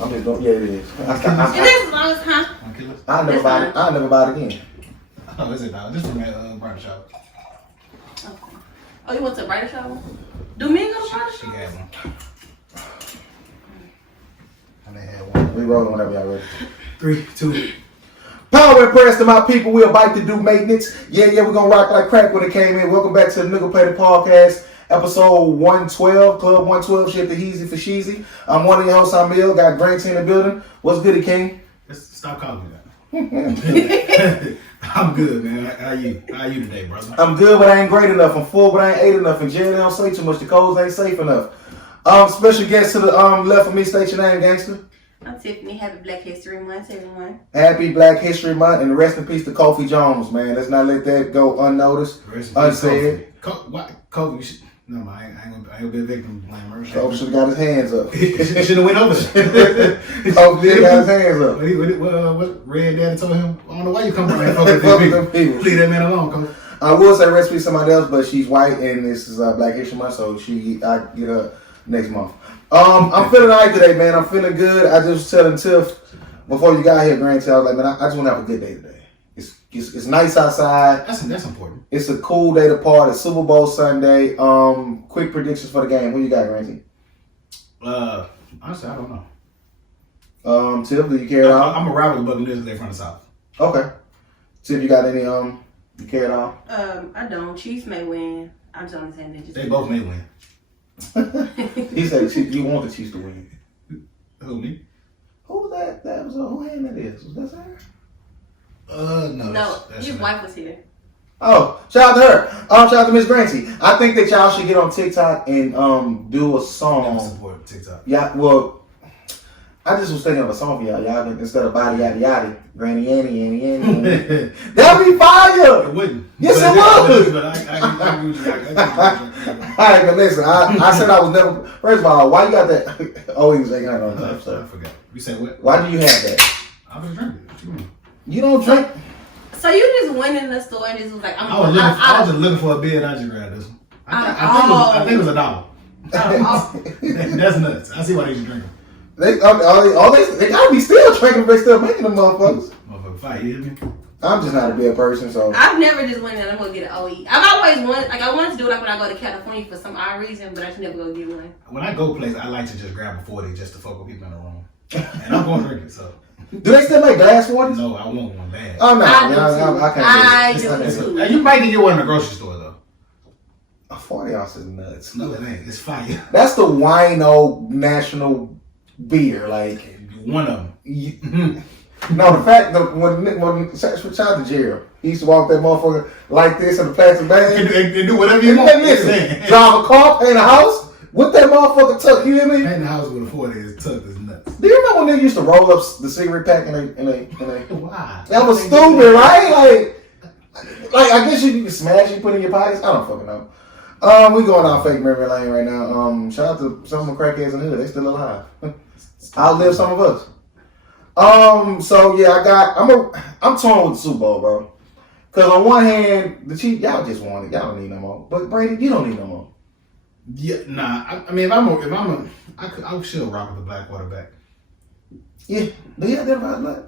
I'm just going. Yeah, it is. It is as long as I'll never buy it. I'll never buy it again. Oh, is it now? Just from that bridal shower. Okay. Oh, you went to a bridal shower? Do men go to bridal She shower? had one. And they had one. We rolling whenever y'all ready. 3, 2. Power and prayers to my people. We about to do maintenance. Yeah, we're gonna rock like crack when it came in. Welcome back to the Nigga Play the Podcast, episode 112, Club 112, shit the Heezy for Sheezy. I'm one of your hosts, I'm Bill. Got Grant in the building. What's good, King? Stop calling me that. I'm good, man. How you today, brother? I'm good, but I ain't great enough. I'm full, but I ain't ate enough. And Jerry don't say too much. The codes ain't safe enough. Special guest to the left of me. State your name, gangster. I'm Tiffany. Happy Black History Month, everyone. Happy Black History Month, and rest in peace to Kofi Jones, man. Let's not let that go unnoticed, unsaid. Kofi, no, I ain't gonna be a victim blame her. Kofi should have got his hands up. Should have went over there. Kofi did got his hands up. What Red Daddy told him? I don't know why you come around and fuck with them people. Leave that man alone, Kofi. I will say rest in peace to somebody else, but she's white, and this is Black History Month, so I get her next month. I'm feeling alright today, man. I'm feeling good. I just was telling Tiff before you got here, Grant, I was like, man, I just want to have a good day today. It's nice outside. That's important. It's a cool day to party. It's Super Bowl Sunday. Quick predictions for the game. Who you got, Grant? Honestly, I don't know. Tiff, do you care at all? I'm a rival of the Buccaneers. They're from the South. Okay. Tiff, you got any you care at all? I don't. Chiefs may win. I'm just understanding They both may win. He said you want the Chiefs to win. Who, me? Who was that? That was who hand that is? Was that Sarah? No. No, That's his right. wife was here. Oh, shout out to her. Shout out to Miss Granty. I think that y'all should get on TikTok and do a Never song. support TikTok. Yeah, well, I just was thinking of a song for y'all. Y'all can, instead of body yaddy yaddy, Granny Annie. That'd be fire. It wouldn't. Yes, it would. But I agree with you. All right, but listen, I said I was never. First of all, why you got that? Oh, he was saying that on time, I so. forgot. You said what? Why do you have that? I was drinking. What you mean? You don't drink. So you just went in the store and just was like, I was just looking for a beer and I just grabbed this one. I think it was $1. That's nuts. I see why they just drinking. They gotta be still drinking, but they still making them motherfuckers. Motherfucker, fight, you hear me? I'm just not a beer person, so. I've never just went in and I'm gonna get an OE. I've always wanted, like I wanted to do it like when I go to California for some odd reason, but I just never go get one. When I go places, I like to just grab a 40 just to fuck with people in the room. And I'm going to drink it, so. Do they still make glass 40s? No, I want one bad. Oh, no. I can't do do it. too. Hey, you might can get one in the grocery store, though. A 40 ounce is nuts. No, it ain't. It's fire. That's the wino national beer. Like, One of them. no, the fact that when shout out to Jerry, he used to walk that motherfucker like this in a plastic bag. And do whatever you want. Listen, drive a car, paint a house with that motherfucker tuck. You hear me? Painting the house with a 40 is tough as nuts. Do you remember when they used to roll up the cigarette pack in a Why? That was stupid, right? Like I guess you can smash it, put it in your pockets. I don't fucking know. We going on fake memory lane right now. Shout out to some of the crackheads in here. They still alive. Outlive some of us. So yeah, I'm torn with the Super Bowl, bro. Cause on one hand, the Chiefs, y'all just want it. Y'all don't need no more. But Brady, you don't need no more. Yeah, nah. I mean, I should rock with the black quarterback. Yeah, do he identify as black?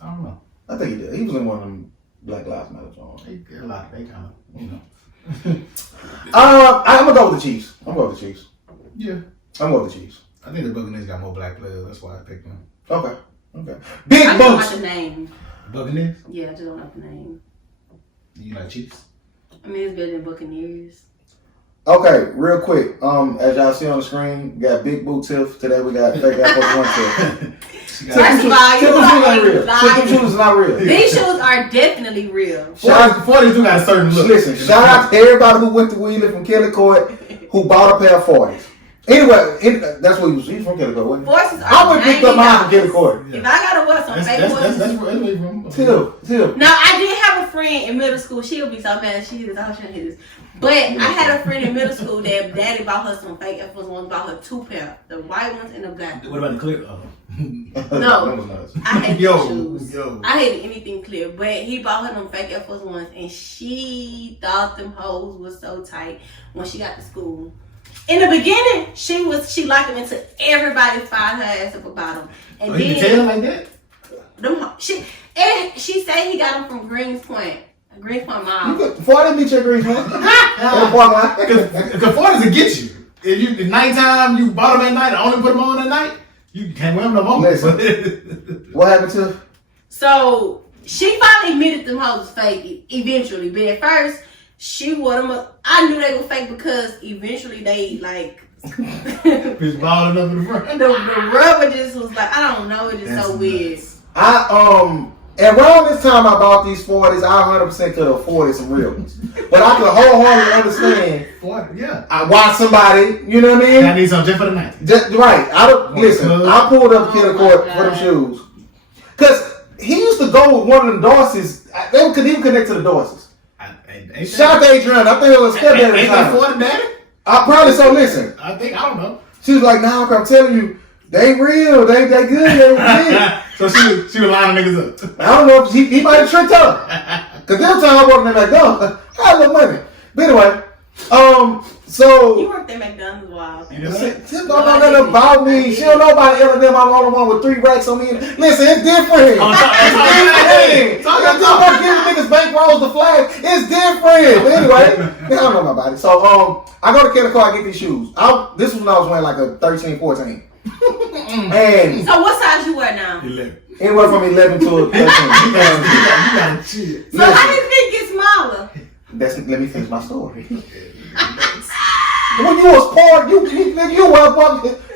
I don't know. I think he did. He was in one of them Black Lives Matter songs. They kind of, you know. I'm gonna go with the Chiefs. Yeah. I'm going with the Chiefs. I think the Buccaneers got more black players. That's why I picked them. Okay. Big I don't Boots. know the name. Buccaneers? Yeah, I just don't know the name. You like Chiefs? I mean, it's better than Buccaneers. Okay, real quick. As y'all see on the screen, we got Big Boot Tiff. Today we got Fake Air Force One Tiff. First of all, you are real. Tiffany shoes is not real. These shoes are definitely real. Shout out, 40s do got a certain look. listen, shout out to everybody who went to Wheeler from Kellycourt who bought a pair of 40s. Anyway, that's what he was. He's from Kellycourt, wasn't he? Forces are I would pick up mine from Kellycourt. If I gotta wear some fake ones. That's where they from. Tiff. Now, I did have a friend in middle school. She'll be so mad. She is. I hope she don't hear this. But I had a friend in middle school that daddy bought her some fake Air Force Ones. Bought her 2 pair, the white ones and the black ones. What about the clear? No, I hated Yo. shoes. I hated anything clear. But he bought her them fake Air Force Ones, and she thought them hoes was so tight when she got to school. In the beginning, she liked him until everybody fired her ass up about him. And You can tell like that? She said he got him from Greenspoint Mall. Before they beat your Greens, man. Because 40s will get you. If you at nighttime, you bought them at night, only put them on at night, you can't wear them no more. Listen, what happened to? So she finally admitted them hoes was fake eventually, but at first she wore them up. I knew they were fake because eventually they like It's balling up in the front. the rubber just was like, I don't know, it's just so weird. Around this time I bought these 40s, I 100% could have afforded some real ones. But I could wholeheartedly understand why somebody, you know what I mean? I need some just for the night. Right. Listen, I pulled up Kid Court for them shoes. Because he used to go with one of them Dorses. They could even connect to the Dorses. Shout out to Adrian. I think it was stepdad at the time. Ain't that 40 daddy? I probably so. Listen. I don't know. She was like, nah, I'm telling you, they ain't real. They good. They legit. So she was lining niggas up. I don't know if he might have tricked her. Because them time I worked at McDonald's, I had a little money. But anyway, so. You worked at McDonald's a while. She don't know nothing about me. She don't know about them. I'm the only one with 3 racks on me. Listen, it's different. It's different. It's different giving niggas bankrolls the flag. It's different. But anyway, I don't know about it. So I go to Kennecott, I get these shoes. This was when I was wearing like a 13, 14. And so what size you wear now? 11. Anywhere from 11 to 13. You gotta chill. So how did it get smaller? Let me finish my story. When you was poor, you were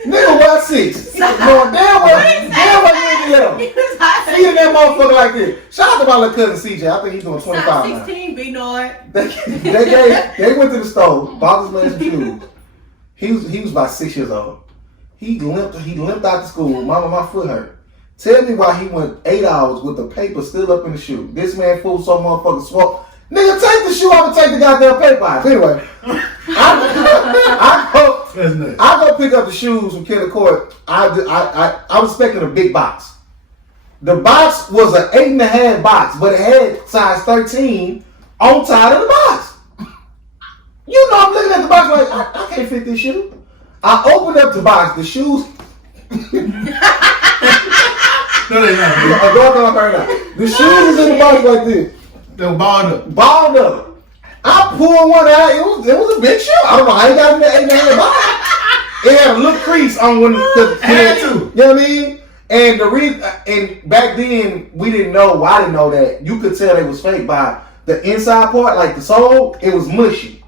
nigga was 6. Damn well you ain't 11. Feeding that motherfucker like this. Shout out to my little cousin CJ. I think he's doing 25 now. 16, B Nord. They went to the store, bought this man some shoes. He was about 6 years old. He limped out to school. Mama, my foot hurt. Tell me why he went 8 hours with the paper still up in the shoe. This man fooled so motherfucking swole. Nigga, take the shoe off and take the goddamn paper out. Anyway, I go pick up the shoes from Kennecott. I was expecting a big box. The box was an 8.5 box, but it had size 13 on side of the box. You know, I'm looking at the box like, I can't fit this shoe. I opened up the box, the shoes. No, they not. The shoes is in the box like this. They were balled up. Balled up. I pulled one out. It was a big shoe. I don't know how you got in that 8.5 box. It had a little crease on one. Had to. You know what I mean? And and back then we didn't know. Well, I didn't know that you could tell they was fake by the inside part, like the sole. It was mushy.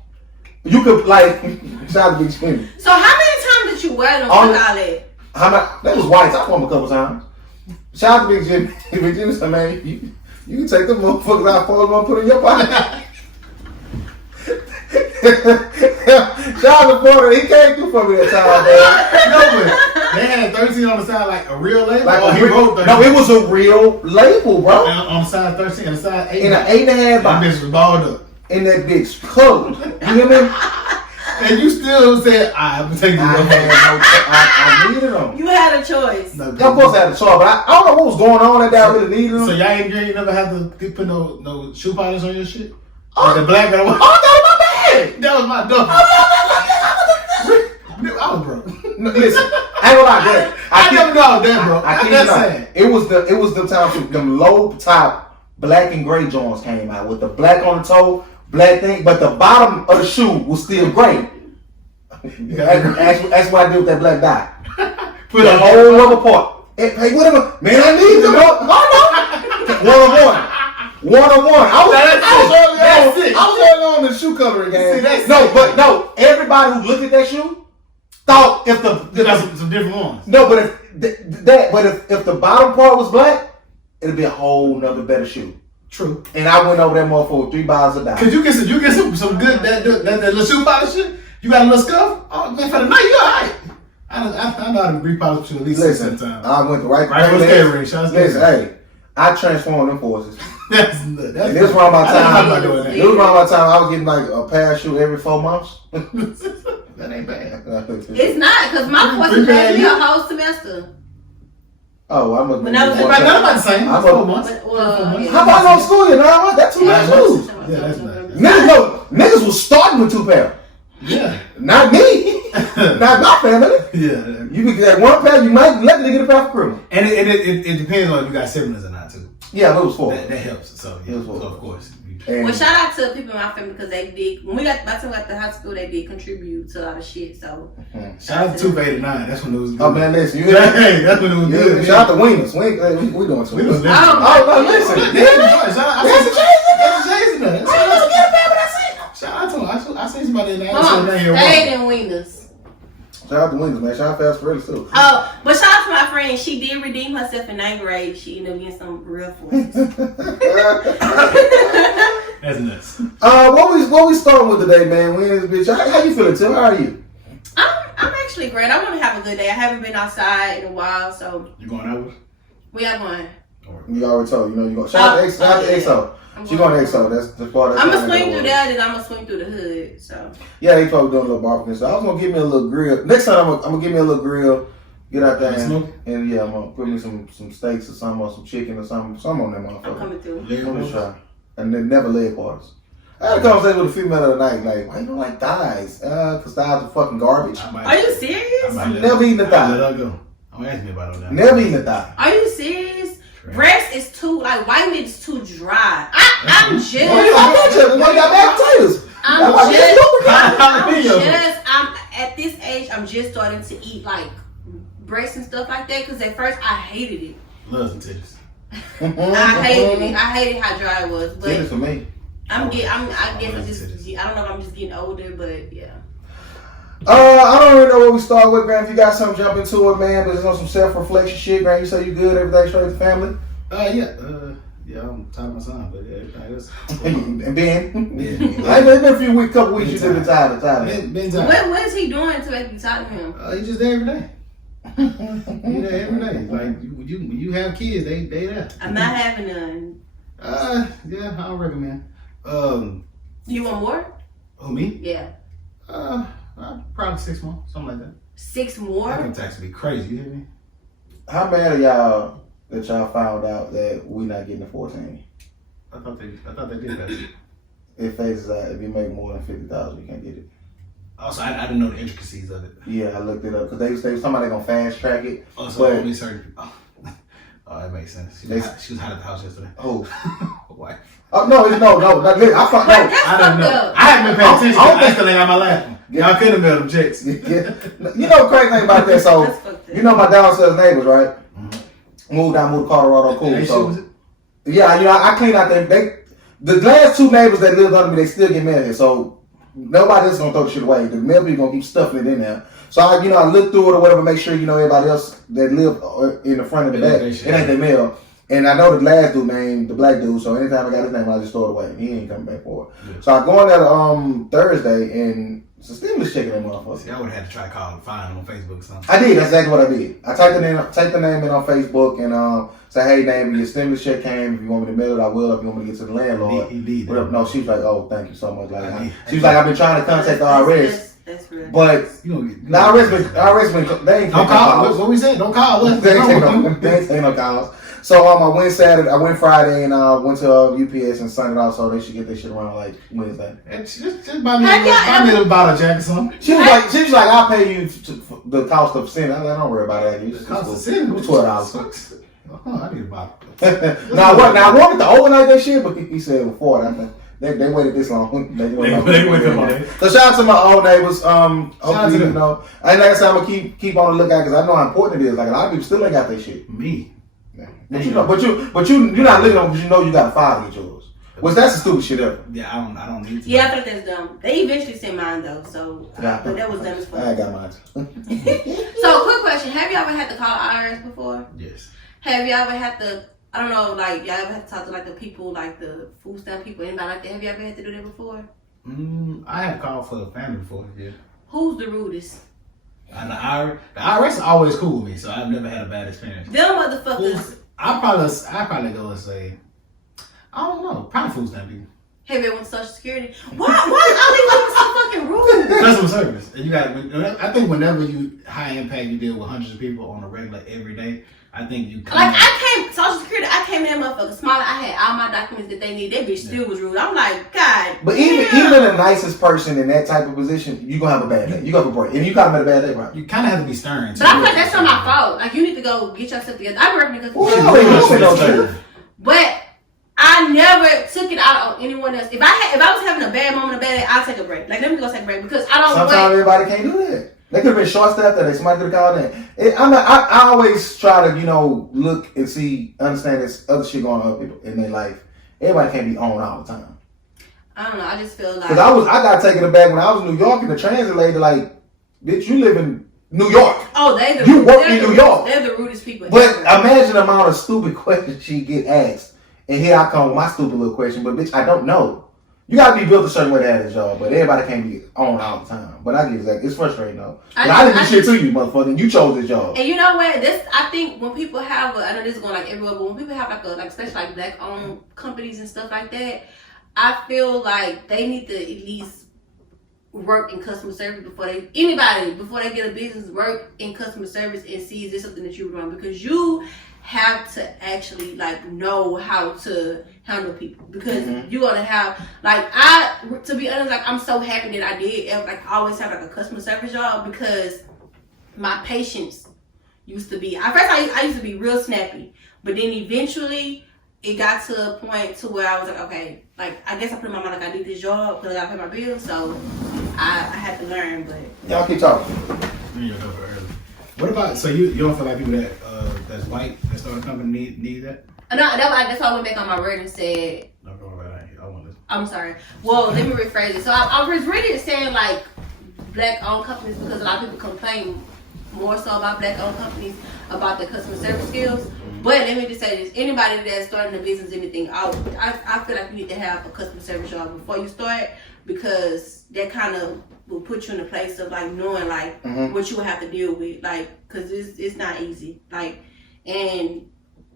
You could like. Shout out to Big Skinny. So how many times did you wear them? That was whites. I wore them a couple times. Shout out to Big Jimmy. Big Jimmy said, man, you can take them motherfuckers out, fold them up, put in your pocket. Shout out to Porter. He came through for me that time, man. No, but they had 13 on the side like a real label. Like he wrote 13. No, it was a real label, bro. On the side 13, on the side 8. In an 8.5 box. That bitch was balled up. In that bitch color. You hear me? And you still said, I'm taking I needed them. You had a choice. No, of course I had a choice, but I don't know what was going on that day. I really needed them. So y'all ain't never had to put no shoe polish on your shit? Like the black guy. Oh, that was my bag. That was my dog. I was broke. No, listen, I ain't gonna lie, that I never know that, bro. I can't lie. It was the time them low top black and gray joints came out with the black on the toe, black thing, but the bottom of the shoe was still gray. That's what I did with that black dye. Put the whole rubber part. Hey, whatever, man, I need them. Oh no, 1-on-1. I was early on the shoe coloring game. No, everybody who looked at that shoe thought if that's some different ones. No, but if the bottom part was black, it'd be a whole nother better shoe. True. And I went over that motherfucker with $3 a dollar. Cause you get some good that little shoe polish shit. You got a little scuff. Oh man, for the night you alright. I know how to repolish you at least 6 times. I went the right place. Listen, hey, I transformed them forces. That's this was around my time. It was around my time. I was getting like a pair of shoes every 4 months. That ain't bad. It's not, because my forces lasted me a whole semester. Oh, I'm a. When I was about the same. I'm 4 months. How about no school year? No, that's 2 months shoes. Yeah, that's nice. Niggas was starting with 2 pair. Yeah. Not me. Not my family. Yeah. You can get one pair. You might let them get a pair for criminal. And it depends on if you got siblings or not too. Yeah, it was 4. That helps. So yeah, so of course. And Well, shout out to people in my family because they did. When by the time we got to high school, they did contribute to a lot of shit. So shout out to 289. That's when it was good. oh man, listen, you Hey, that's when it was good. shout out to Wieners. We doing too. We was listening. Oh, no, listen. Shout out to him. I seen somebody in there. stayed in Wieners. Shout out to Wieners, man. Shout out to Fast Freddy too. Oh, but shout out to my friend. She did redeem herself in 9th grade. She ended up getting some real forces. That's nuts. What we starting with today, man? Wieners, bitch. How you feeling, Tim? How are you? I'm actually great. I want to have a good day. I haven't been outside in a while, so You going out with? we are going. You already told. You know you going. Shout out to EXO. She going to EXO. That's part of. I'm gonna swing through that, and I'm gonna swing through the hood. So Yeah, they probably doing a little barbecue. So I was gonna give me a little grill. Next time I'm gonna give me a little grill. Get out there and yeah, I'm gonna put me some steaks or something or some chicken or something on that I'm motherfucker. coming through. I'm gonna try. And then never leg quarters. I had a conversation with a female the other night, like, why you don't like thighs? Cause thighs are fucking garbage. Are you serious? I've never eaten a thigh. Let her go. Don't ask me about all that. Never eaten a thigh. Are you serious? Breast is too white meat is too dry. I'm just. Why you got bad potatoes? I'm at this age. I'm just starting to eat like breasts and stuff like that. Cause at first I hated it. Love some titties. I hated it. I hated how dry it was. But Titties for me. I guess I'm just. I don't know if I'm just getting older, but yeah. I don't really know where we start with, Grant. If you got something, jump into it, man. But there's on some self-reflection shit, Grant. You say you good, everything straight with the family? Yeah, I'm tired of my son, but yeah, everything else. And Ben? Yeah. It's been a couple weeks you been tired. Ben tired. What is he doing to make you tired of him? He just there every day. He there every day. Like when you have kids, they there. I'm not having none. Yeah, I don't recommend. You want more? Who me? Yeah. Probably 6 more, something like that. 6 more? Income tax would be crazy. You hear me? How mad are y'all that y'all found out that we not getting the 14? I thought they did that. It phases out. If you make more than 50,000, you can't get it. Also, I didn't know the intricacies of it. Yeah, I looked it up because they was talking about they gonna fast track it. Oh, so but, only certain. Oh, that makes sense. She was hot at the house yesterday. Oh. Why? Oh no! I fucked Wait, up. that's I don't fucked know. up. I haven't been paying attention. I don't I still ain't got my last one. Y'all couldn't have mailed them checks. You know the crazy thing about that? So That's fucked up. you know my downstairs neighbors, right? Moved to Colorado, cool. Hey, So was it? yeah, you know I cleaned out the last 2 neighbors that lived under me, they still get mail here. So nobody else gonna throw the shit away. The mail people gonna keep stuffing it in there. So I look through it or whatever, make sure everybody else that live in the front of the back, it ain't their mail. And I know the last dude named the black dude, so anytime I got his name, I just throw it away. He ain't coming back for it. Yeah. So I go in there Thursday and it's a stimulus check in that motherfucker. See, I would have had to try to call and find him on Facebook or something. I did. That's exactly what I did. I typed the name in on Facebook and say, hey, neighbor, your stimulus check came. If you want me to mail it, I will. If you want me to get to the landlord. He did. No, she was like, oh, thank you so much. She was like, I've been trying to contact the IRS. That's real. But the IRS, they ain't don't call. What we said? Don't call. They ain't take no calls. So I went Saturday, I went Friday, and went to UPS and signed it out, so they should get this shit around like Wednesday. Just buy me a little bottle of Jack or something. She was like, I'll pay you the cost of sending. I was like, don't worry about that. The cost of sending was $12. Oh, I need a bottle. Now I wanted to overnight that shit, but he said before I think they waited this long. They waited long. So shout out to my old neighbors. Hopefully, and like I said, I'm gonna keep on the lookout because I know how important it is. Like a lot of people still ain't got that shit. Me. Yeah. But you're not looking on because you know you got to file to get yours. Which that's the stupid shit ever. Yeah, I don't need to. Yeah, I thought that's dumb. They eventually sent mine though, so but that was dumb as fuck. I got mine. So, quick question: have you ever had to call IRS before? Yes. Have you ever had to? I don't know, like y'all ever had to talk to like the people, like the food stamp people, anybody like that? Have you ever had to do that before? I had called for the family before. Yeah. Who's the rudest? And the IRS is always cool with me, so I've never had a bad experience. Them motherfuckers. I probably go and say, I don't know, probably food stamp people. Have you ever went to Social Security? Why is all these women so fucking rude. Customer service. And you got. I think whenever you high impact, you deal with hundreds of people on a regular every day. I think you Like I came Social Security, I came in that motherfucker smiling. I had all my documents that they need. That bitch still was rude. I'm like, God. But even the nicest person in that type of position, you gonna have a bad day. You gonna have a break, and you gotta have a bad day, right? You kind of have to be stern. But I feel like that's not my fault. Like you need to go get yourself together. I work in customer Well, service, but I never took it out on anyone else. If I was having a bad moment, a bad day, I'll take a break. Like let me go take a break because I don't. Sometimes everybody can't do that. They could have been short staffed that day. Somebody could have called in. I always try to, look and see, understand this other shit going on in their life. Everybody can't be on all the time. I don't know. I just feel like. Because I got taken aback when I was in New York and the transit lady like, bitch, you live in New York. Oh, you work in New York. They're the rudest people. But imagine the amount of stupid questions she get asked. And here I come with my stupid little question. But bitch, I don't know. You gotta be built a certain way to have this job, but everybody can't be on all the time. But I get it's frustrating though. I didn't do shit to you, motherfucker. And you chose this job. And you know what? I think when people have I know this is going like everywhere, but when people have especially like black owned companies and stuff like that, I feel like they need to at least work in customer service before they get a business, work in customer service and see is this something that you run, because you have to actually know how to handle people, because you're gonna have to be honest, I'm so happy that I did always have a customer service job, because my patience used to be I used to be real snappy, but then eventually it got to a point to where I was like, okay, I guess I put in my mind I need this job because I gotta pay my bills, so I had to learn. But y'all keep talking. What about, so you don't feel like people that's white that start a company need that? No, that's why I went back on my word and said. No, go right. I want this. I'm sorry. Well, let me rephrase it. So I was really saying black owned companies, because a lot of people complain more so about black owned companies about their customer service skills. But let me just say this: anybody that's starting a business, anything, I feel like you need to have a customer service job before you start, because that kind of will put you in a place of knowing what you will have to deal with, because it's not easy, and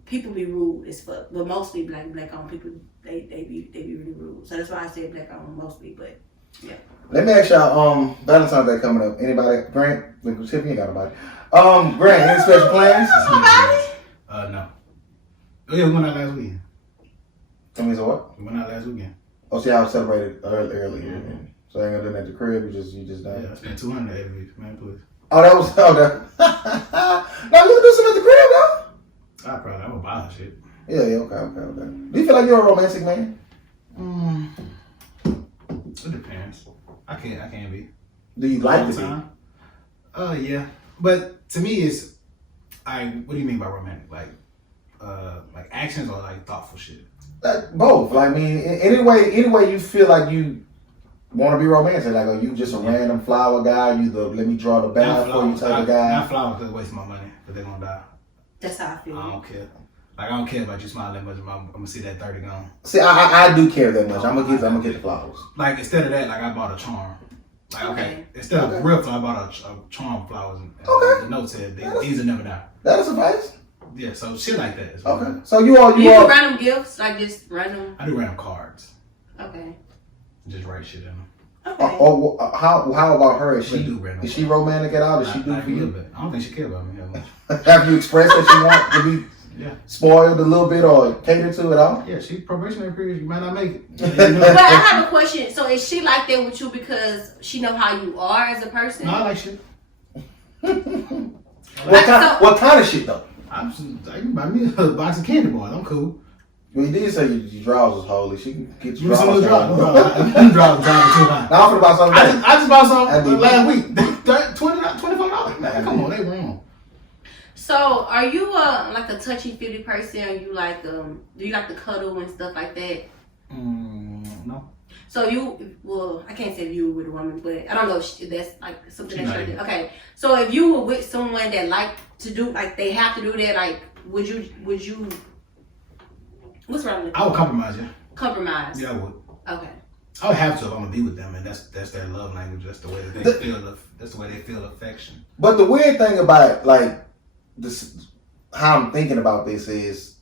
people be rude as fuck, but mostly black owned people, they be really rude. So that's why I said black owned mostly, but yeah. Let me ask y'all, Valentine's Day coming up. Anybody? Grant? Tiffany, you got nobody. Grant, any special plans? No. Oh yeah, we went out last weekend. Tell me what? We went out last weekend. Oh, see, I was celebrated earlier. So I ain't gonna do that at the crib. You just done. Yeah, I spent $200 every week, man, please. Oh, that was that. No, you can do something at the crib though. I would buy her shit. Yeah, okay. Do you feel like you're a romantic man? It depends. I can't be. Do you like to be? Yeah. But to me, it's what do you mean by romantic? Like actions or thoughtful shit? Both. Any way you feel like you want to be romantic, are you just a random flower guy? You the let me draw the bag for you type of guy? Not flower because waste my money, because they're gonna die. That's how I feel. I don't care. I don't care about you smiling that much. I'm gonna see that 30 gone. See, I do care that much. I'm gonna get the flowers. Instead of that, I bought a charm. Instead of real flower, I bought a charm flowers. And okay. The note said these will never die. That is advice. Yeah, so shit like that. Okay. So you do random gifts, just random? I do random cards. Okay. Just write shit in them. Okay. How about her? Is she romantic at all? Does she do for you? I don't think she cares about me that much. Have you expressed that she wants to be spoiled a little bit or catered to at all? Yeah, she's probationary period. You might not make it. But I have a question. So is she like that with you because she know how you are as a person? No, I like shit. What kind of shit though? I can buy me a box of candy bars. I'm cool. Well, you did say your drawers was holy. She can get your drawers. I'm finna buy something. I just bought some last week. $24. Man, come on, they wrong. So, are you a touchy-feely person? Are you do you like to cuddle and stuff like that? No. So I can't say you were with a woman, but I don't know if that's something that you do. Okay, so if you were with someone that like to do, they have to do that, would you? What's wrong with that? I would compromise, yeah. Compromise? Yeah, I would. Okay. I would have to if I'm gonna be with them, and that's their love language. That's the way that they feel. That's the way they feel affection. But the weird thing about this, how I'm thinking about this is,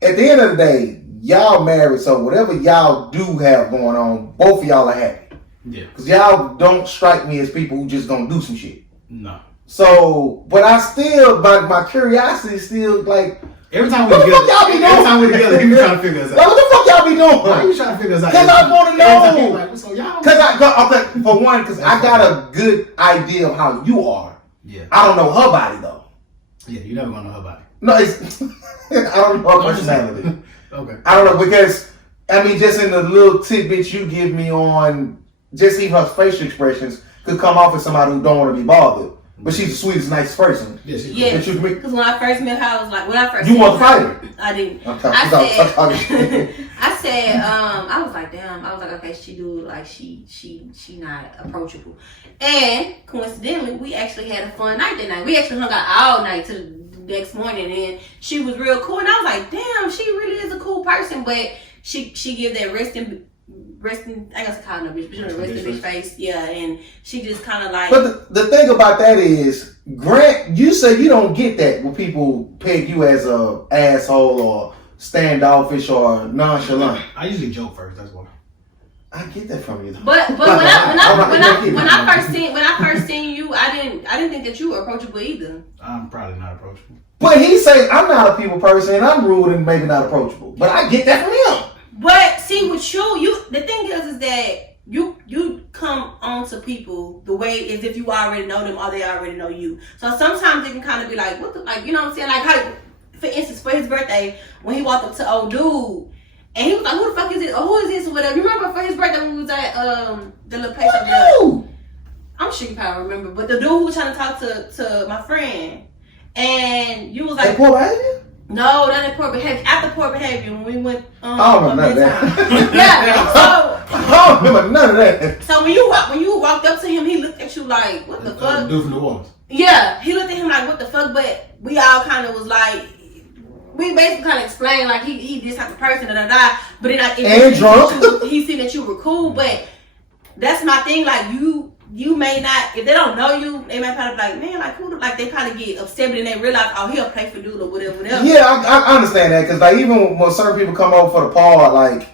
at the end of the day, y'all married, so whatever y'all do have going on, both of y'all are happy. Yeah. Because y'all don't strike me as people who just gonna do some shit. No. So, but I still, my curiosity is still like, Every time we what the together, fuck y'all be every doing? time we together, he be trying to figure us Like, out. what the fuck y'all be doing? Why you trying to figure us out? Because I want to Every time he know. like, so y'all. Because I got, okay, for one, because I got a good idea of how you are. Yeah. I don't know her body though. Yeah, you never gonna know her body. No, it's I don't know her personality. Okay. I don't know because I mean, just in the little tidbits you give me on, just even her facial expressions could come off as somebody who don't want to be bothered. But she's the sweetest, nicest person. Yeah, That you can meet. because when I first met her, I was like, when I first You met want to fight her, her? I didn't. I'm I talking said, shit. I was like, damn. I was like, okay, she do like she not approachable. And coincidentally, we actually had a fun night that night. We actually hung out all night to the next morning, and she was real cool. And I was like, damn, she really is a cool person. But she give that resting. I guess I call her a bitch, but resting bitch face. Yeah, and she just kind of like. But the thing about that is, Grant, you say you don't get that when people peg you as a asshole or standoffish or nonchalant. I usually joke first. That's why. I get that from you. But when I first seen you, I didn't think that you were approachable either. I'm probably not approachable. But he say I'm not a people person and I'm rude and maybe not approachable. But I get that from him. But see, with you the thing is that you come on to people the way as if you already know them or they already know you. So sometimes it can kind of be like, what the, like, you know what I'm saying? Like, how, for instance, for his birthday, when he walked up to old dude, and he was like, who the fuck is it? Or who is this or whatever. You remember for his birthday when we was at the little place up there? Dude. I'm sure you probably remember. But the dude who was trying to talk to my friend, and you was like, That poor behavior? no, not in poor behavior. After poor behavior, when we went I don't remember none of that. yeah. So I don't remember none of that. So when you walked up to him, he looked at you like, what the fuck? Dude from New Orleans. Yeah, he looked at him like, what the fuck? But we all kind of was like, we basically kind of explained like he this type of person, da da da. But then like, And drunk. he seen that you were cool. But that's my thing. Like you may not, if they don't know you, they might probably be like, man, like who? Like they probably get upset, but then they realize, oh, he'll pay for dude or whatever. Yeah, I understand that because like even when certain people come over for the pod, like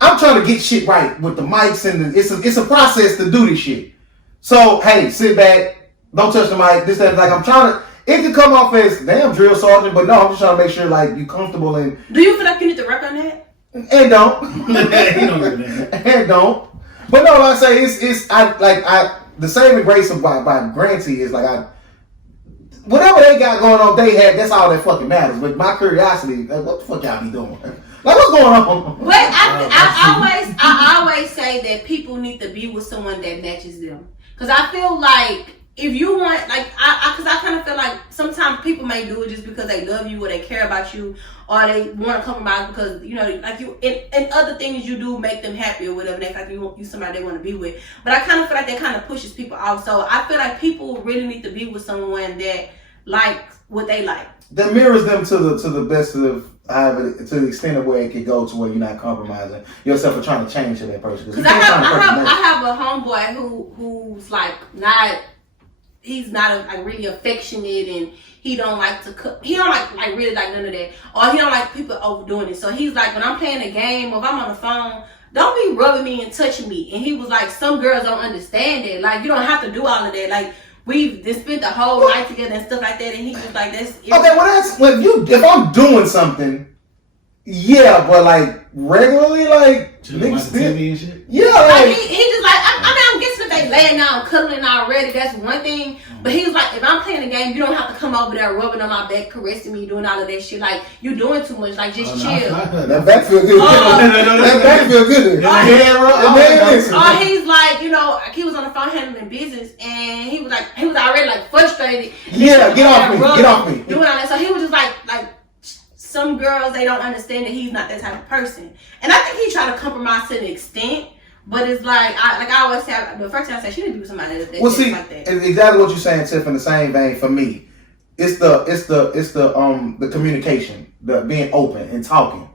I'm trying to get shit right with the mics and it's a process to do this shit. So hey, sit back, don't touch the mic. This that like I'm trying to. It can come off as damn drill sergeant, but no, I'm just trying to make sure like you comfortable and. Do you feel like you need to work on that? And don't. He don't do that. And don't. But no, like I say, the saving grace of by Granty is like whatever they got going on, they had. That's all that fucking matters. But my curiosity, like, what the fuck y'all be doing? Like, what's going on? But I always say that people need to be with someone that matches them. Cause I feel like if you want, like, cause I kind of feel like sometimes people may do it just because they love you or they care about you or they want to compromise because, you know, like you, and other things you do make them happy or whatever. They feel like you somebody they want to be with. But I kind of feel like that kind of pushes people off. So I feel like people really need to be with someone that likes what they like. That mirrors them to the best of however, to the extent of where it could go to where you're not compromising yourself or trying to change to that person. Because I have a homeboy who's like he's not like really affectionate and he don't like to cook. He don't like really like none of that. Or he don't like people overdoing it. So he's like, when I'm playing a game or if I'm on the phone, don't be rubbing me and touching me. And he was like, some girls don't understand it. Like, you don't have to do all of that. Like, we've just spent the whole night together and stuff like that. And he was like, that's okay. Well, that's if I'm doing something, yeah, but like regularly, like niggas TV and shit. Yeah, like he just like I'm guessing if they laying down cuddling already, that's one thing. But he was like, if I'm playing a game, you don't have to come over there rubbing on my back, caressing me, doing all of that shit. Like you doing too much. Like just chill. That back feel good. That back feel good. He's like, you know, he was on the phone handling business, and he was already like frustrated. Yeah, get off me. Doing all that, so he was just like. Some girls, they don't understand that he's not that type of person. And I think he tried to compromise to an extent, but it's like, I always say, the first time I say, she need to be with somebody that well, see, like that. Exactly what you're saying, Tiff, in the same vein for me. It's the communication, the being open and talking.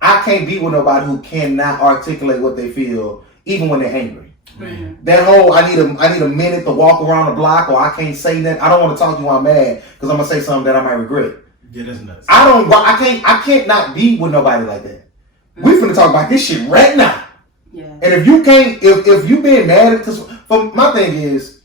I can't be with nobody who cannot articulate what they feel, even when they're angry. Mm-hmm. That whole, I need a minute to walk around the block, or I can't say that. I don't want to talk to you while I'm mad, because I'm going to say something that I might regret. Yeah, that's nuts. I can't not be with nobody like that. We finna talk about this shit right now. Yeah. And if you can't, if you being mad, because my thing is,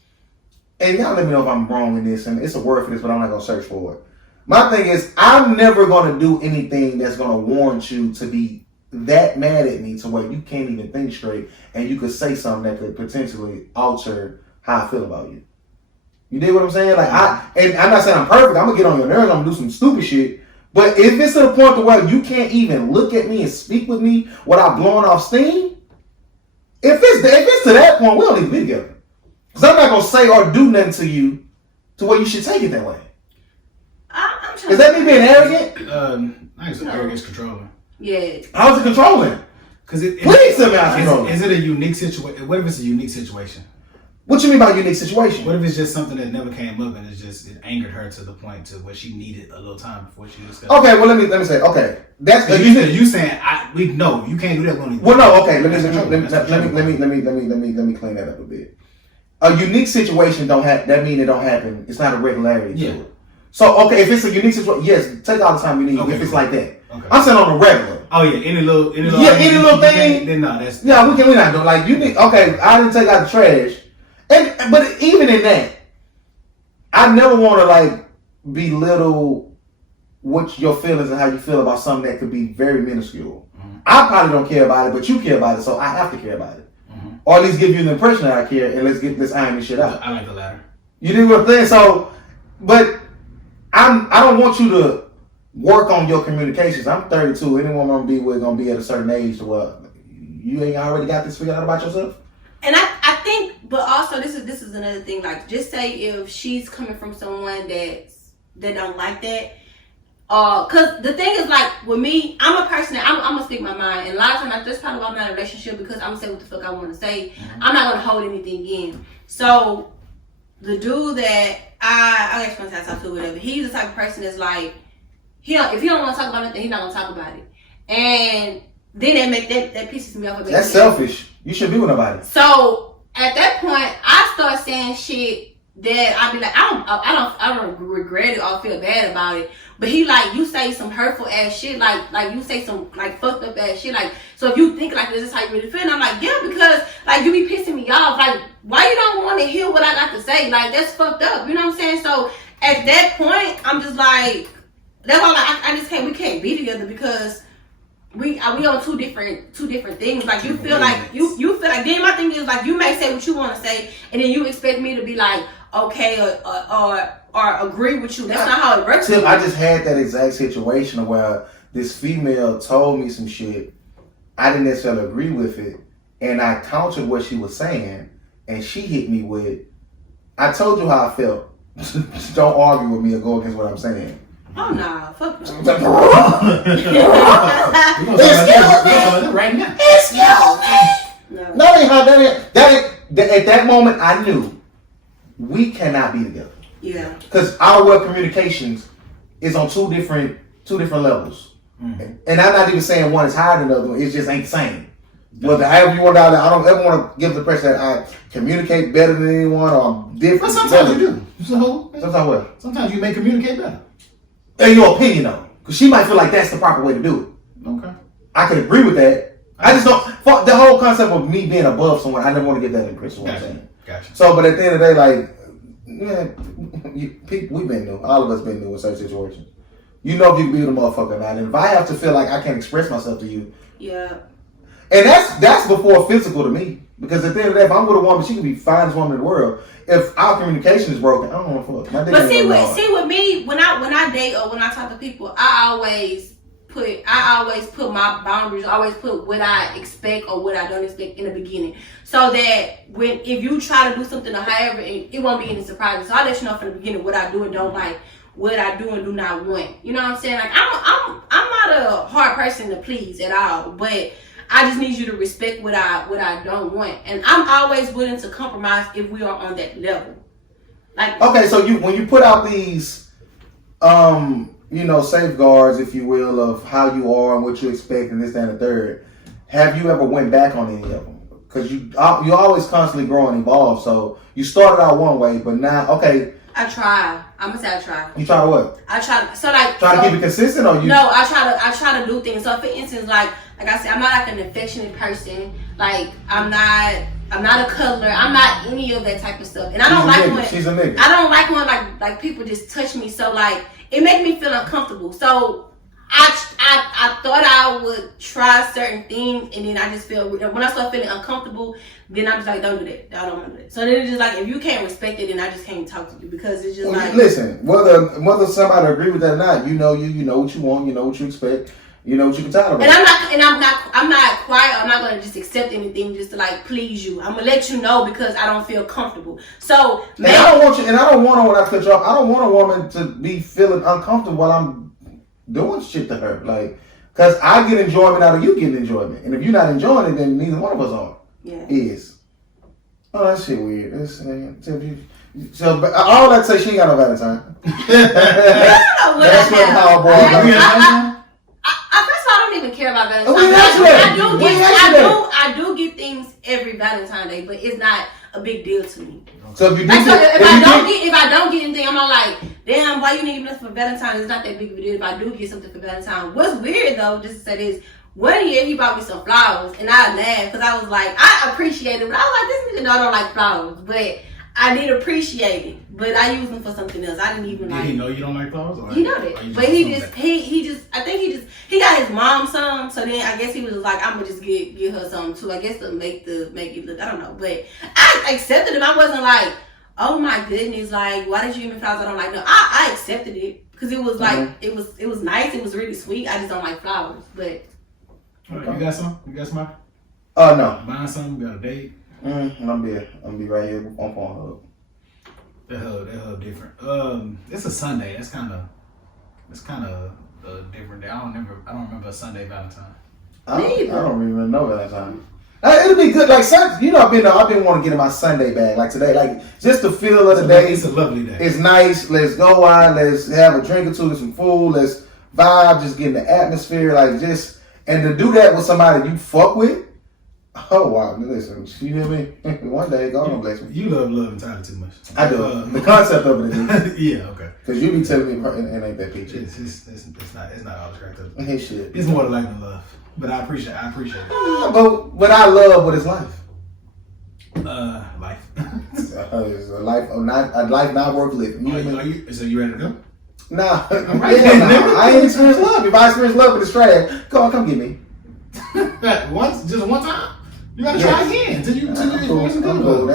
and y'all let me know if I'm wrong in this, and it's a word for this, but I'm not gonna search for it. My thing is, I'm never gonna do anything that's gonna warrant you to be that mad at me to where you can't even think straight, and you could say something that could potentially alter how I feel about you. You dig what I'm saying? Like and I'm not saying I'm perfect. I'm gonna get on your nerves. I'm gonna do some stupid shit. But if it's to the point to where you can't even look at me and speak with me without blowing off steam, if it's to that point, we don't need to be together. Because I'm not gonna say or do nothing to you to where you should take it that way. Is that me being arrogant? I guess arrogance controlling. Yeah. How's it controlling? Because Please tell me how it's controlling. Is it a unique situation? What if it's a unique situation? What you mean by unique situation? What if it's just something that never came up and it angered her to the point to where she needed a little time before she discussed? Okay, well let me say. Okay, that's you saying we know you can't do that when well, no. Okay, let me clean that up a bit. A unique situation don't have that mean it don't happen. It's not a regularity to it. So okay, if it's a unique situation, yes, take all the time you need. Okay, if it's like that, okay. I'm saying on the regular. Oh yeah, any little any little thing. Then no, that's we not doing like you need. Okay, I didn't take out the trash. But even in that, I never want to like belittle what your feelings and how you feel about something that could be very minuscule. Mm-hmm. I probably don't care about it, but you care about it, so I have to care about it, or at least give you the impression that I care. And let's iron this shit out. I like the latter. You do what I'm saying? So, but I don't want you to work on your communications. I'm 32. Anyone I'm gonna be with gonna be at a certain age to where you ain't already got this figured out about yourself. And I think, but also this is another thing. Like, just say if she's coming from someone that don't like that. Cause the thing is, like, with me, I'm a person that I'm gonna speak my mind, and a lot of times that's probably why I'm not in a relationship, because I'm gonna say what the fuck I want to say. Mm-hmm. I'm not gonna hold anything in. So the dude that I actually want to talk to, whatever, he's the type of person that's like, if he don't want to talk about nothing, he's not gonna talk about it, and then that pisses me off. That's selfish. You shouldn't be with nobody. So at that point, I start saying shit that I be like, I don't regret it or feel bad about it. But he like, you say some hurtful ass shit, like you say some like fucked up ass shit, like, so if you think like this is how you really feel, and I'm like, yeah, because like you be pissing me off, like why you don't want to hear what I got to say, like that's fucked up, you know what I'm saying? So at that point, I'm just like, that's all I just can't, we can't be together, because we on two different things. Like you feel like you feel like, then my thing is like, you may say what you want to say, and then you expect me to be like okay or agree with you. That's not how it works. Tip, I just had that exact situation where this female told me some shit. I didn't necessarily agree with it, and I countered what she was saying, and she hit me with, I told you how I felt. Don't argue with me or go against what I'm saying. Oh nah, fuck no. Right now. No. That at that moment I knew we cannot be together. Yeah. Because our web communications is on two different levels. Mm-hmm. And I'm not even saying one is higher than the other one. It just ain't the same. Whether however you want to, I don't ever want to give the impression that I communicate better than anyone or I'm different. But sometimes you do. Sometimes what? Sometimes you may communicate better. In your opinion, though, because she might feel like that's the proper way to do it. Okay. I can agree with that. I just don't. The whole concept of me being above someone, I never want to get that impression. What I'm saying. Gotcha. So, but at the end of the day, like, we've been new. All of us been new in certain situations. You know if you can be with a motherfucker now, and if I have to feel like I can't express myself to you, yeah. And that's before physical to me. Because at the end of the day, if I'm with a woman, she can be the finest woman in the world. If our communication is broken, I don't want to fuck. But see with me, when I date or when I talk to people, I always put my boundaries, I always put what I expect or what I don't expect in the beginning. So that if you try to do something or however, it won't be any surprises. So I let you know from the beginning what I do and don't like, what I do and do not want. You know what I'm saying? Like I'm not a hard person to please at all, but I just need you to respect what I don't want, and I'm always willing to compromise if we are on that level. Like, okay, so when you put out these, safeguards, if you will, of how you are and what you expect and this, that, and the third, have you ever went back on any of them? Because you always constantly grow and evolve. So you started out one way, but now, okay. I try. I'm gonna say I try. You try to what? I try. So like. Try to keep it consistent, or you? No, I try to do things. So for instance, like like I said, I'm not like an affectionate person. Like I'm not a cuddler. I'm not any of that type of stuff. And I don't like when she's a nigga. I don't like when like people just touch me. So like it makes me feel uncomfortable. So I thought I would try certain things, and then I just feel when I start feeling uncomfortable, then I'm just like, don't do that. I don't want to do that. So then it's just like if you can't respect it, then I just can't talk to you because it's just like listen, whether somebody agree with that or not, you know what you want, you know what you expect, you know what you can tolerate. And I'm not quiet. I'm not gonna just accept anything just to like please you. I'm gonna let you know because I don't feel comfortable. So and I don't want you, and I don't want to when I cut you off. I don't want a woman to be feeling uncomfortable while I'm doing shit to her, like, cause I get enjoyment out of you getting enjoyment, and if you're not enjoying it, then neither one of us are. Yeah. Is. Oh, that shit weird. So, but all that say she ain't got no Valentine. That's what how boy. First of all, I don't even care about Valentine's Day. I do get things every Valentine's Day, but it's not a big deal to me. So if you do, if I don't get anything, I'm not like, damn, why you need nothing for Valentine's? It's not that big of a deal if I do get something for Valentine's. What's weird though, just to say this, one year he bought me some flowers, and I laughed because I was like, I appreciate it, but I was like, this nigga don't like flowers, but I did appreciate it, but I used them for something else. I didn't even like. Did he know you don't like flowers? Or he know that, but he got his mom some, so then I guess he was just like, I'm gonna just get her some too. I guess to make it look, I don't know, but I accepted him. I wasn't like, oh my goodness, like why did you give me flowers? I don't like no. I accepted it because it was like it was nice. It was really sweet. I just don't like flowers, but. All right, you got some? You got some? No. Buying something? You got a date? I'm be right here on Pornhub. That hub different. It's a Sunday. That's kind of a different day. I don't remember a Sunday Valentine. I don't even know Valentine. It'll be good. Like I've been wanting to get in my Sunday bag. Like today, like just the feel of the day. It's a lovely day. It's nice. Let's go out. Let's have a drink or two, get some food. Let's vibe. Just get in the atmosphere. Like just. And to do that with somebody you fuck with, oh wow, listen, you hear me? One day, God don't bless me. You love entirely too much. I do. The concept of it is. Yeah, okay. Because you be telling me it ain't that peachy. It's not all cracked up. Hey, shit. It's more like than love. But I appreciate it. But I love what is life. Life. It's a life not worth living. So you ready to go? Nah, I ain't experienced love. If I experience love, it's trash. Come get me. Just one time. You gotta try again until you experience some good love.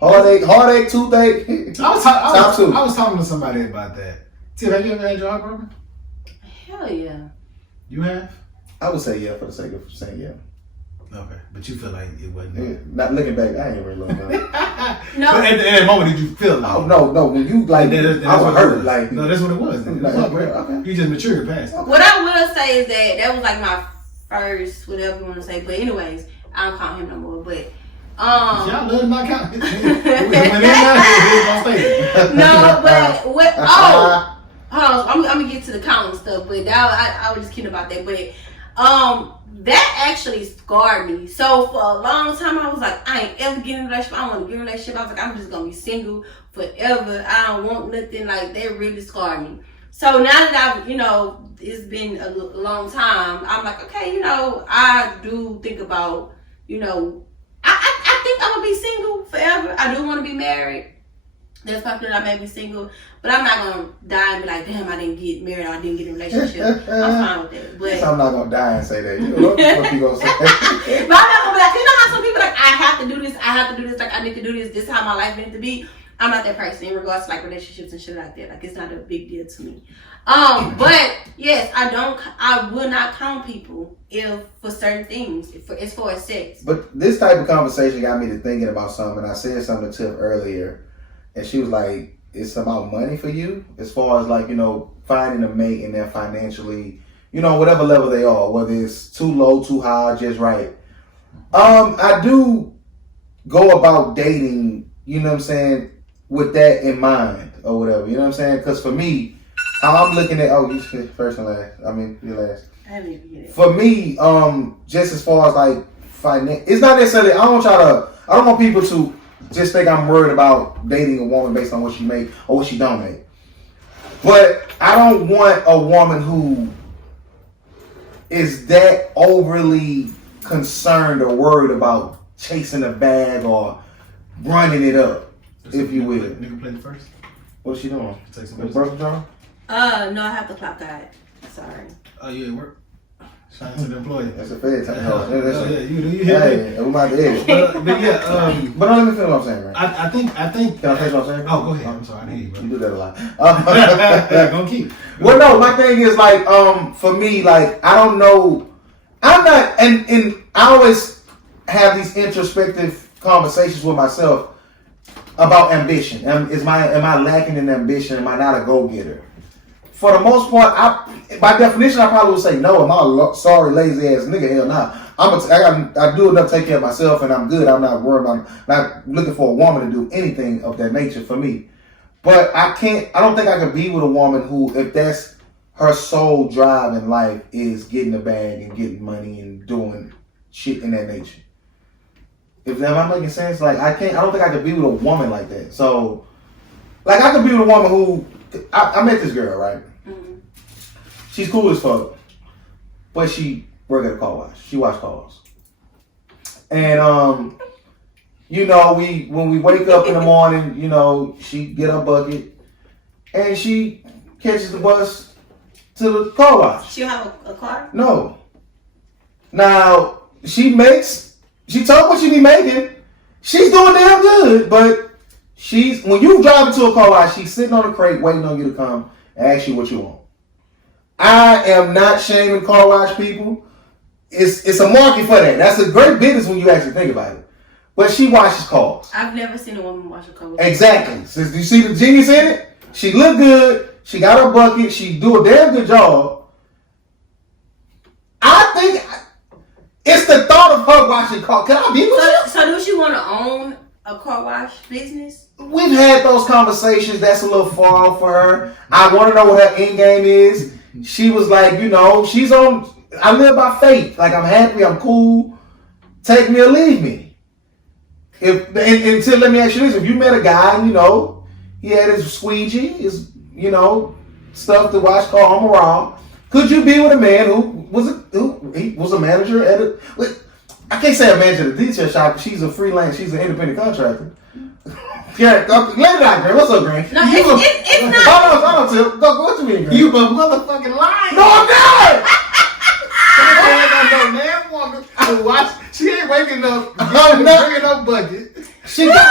Heartache, toothache. I was talking to somebody about that. Tiff, have you ever had your heart broken? Hell yeah. You have? I would say yeah for the sake of saying yeah. Okay, but you feel like it wasn't. Yeah. Not looking back, I ain't really love that. No. But at that moment, did you feel like? Oh no. When you like, I was hurt. Like no, that's what it was. Okay. You just matured past it. What I will say is that was like my first, whatever you want to say. But anyways, I don't call him no more. But y'all love not count. No, but what? Oh, hold on. I'm gonna get to the counting stuff. But I was just kidding about that. But that actually scarred me. So for a long time, I was like, I ain't ever getting in a relationship. I don't want to get in a relationship. I was like, I'm just gonna be single forever. I don't want nothing. Like that really scarred me. So now that I've, it's been a long time, I'm like, okay, I do think about, I think I'm gonna be single forever. I do want to be married. There's possibility I may be single, but I'm not gonna die and be like, damn, I didn't get married, or I didn't get in a relationship. I'm fine with that. But I'm not gonna die and say that. You know what you gonna say? But I'm not gonna be like, how some people like, I have to do this, like I need to do this. This is how my life meant to be. I'm not that person in regards to like relationships and shit like that. Like it's not a big deal to me. But yes, I will not count people for certain things, as far as sex. But this type of conversation got me to thinking about something. I said something to Tiff earlier. And she was like, it's about money for you as far as like, finding a mate and they're financially, whatever level they are, whether it's too low, too high, just right. I do go about dating, with that in mind or whatever, Because for me, how I'm looking at, you said first and last. I mean, your last. I didn't even get it. For me, just as far as like finance, it's not necessarily, I don't want people to just think I'm worried about dating a woman based on what she make or what she don't make. But I don't want a woman who is that overly concerned or worried about chasing a bag or running it up, if you will. Nigga play the first. What's she doing? Take some The birth control? No, I have the clock guide. Sorry. Oh, you at work? Shout out to the employee. That's a fair time. You hear me? Hey, we might edit. But yeah, But don't let me feel what I'm saying, right? I think. Can I finish what I'm saying? Oh, go ahead. I'm sorry, I didn't hear you, bro. You do that a lot. Gonna keep. Well, no, my thing is like, for me, like, I don't know. I'm not, and I always have these introspective conversations with myself about ambition. Am I lacking in ambition? Am I not a go-getter? For the most part, by definition, I probably would say no. Am I a sorry, lazy ass nigga? Hell nah. I do enough to take care of myself, and I'm good. I'm not worried about, not looking for a woman to do anything of that nature for me. But I don't think I could be with a woman who, if that's her sole drive in life, is getting a bag and getting money and doing shit in that nature. Am I making sense? Like, I don't think I could be with a woman like that. So, like, I could be with a woman who, I met this girl, right? Mm-hmm. She's cool as fuck, but she work at a car wash. She wash cars. And, you know, when we wake up in the morning, you know, she get her bucket and she catches the bus to the car wash. She don't have a car? No. Now, she told what she be making. She's doing damn good, but when you drive into a car wash, she's sitting on a crate waiting on you to come and ask you what you want. I am not shaming car wash people. It's a market for that. That's a great business when you actually think about it. But she washes cars. I've never seen a woman wash a car. Exactly. So, you see the genius in it? She look good. She got her bucket. She do a damn good job. I think it's the thought of her washing cars. Can I be with you? So does she want to own a car wash business? We've had those conversations. That's a little far off for her. I want to know what her end game is. She was like, you know, she's on. I live by faith. Like, I'm happy. I'm cool. Take me or leave me. Until let me ask you this: if you met a guy, and, you know, he had his squeegee, his, you know, stuff to wash car arm around, could you be with a man who was a manager at a? I can't say a manager at a detail shop. She's a freelance. She's an independent contractor. Yeah, let it out, Grant. What's up, Grant? No, it's not. Hold on, Tim. What you mean, Grant? You a motherfucking liar. No, I'm not. No damn woman to watch. She ain't waking up. I'm not. Bringing up bucket. She got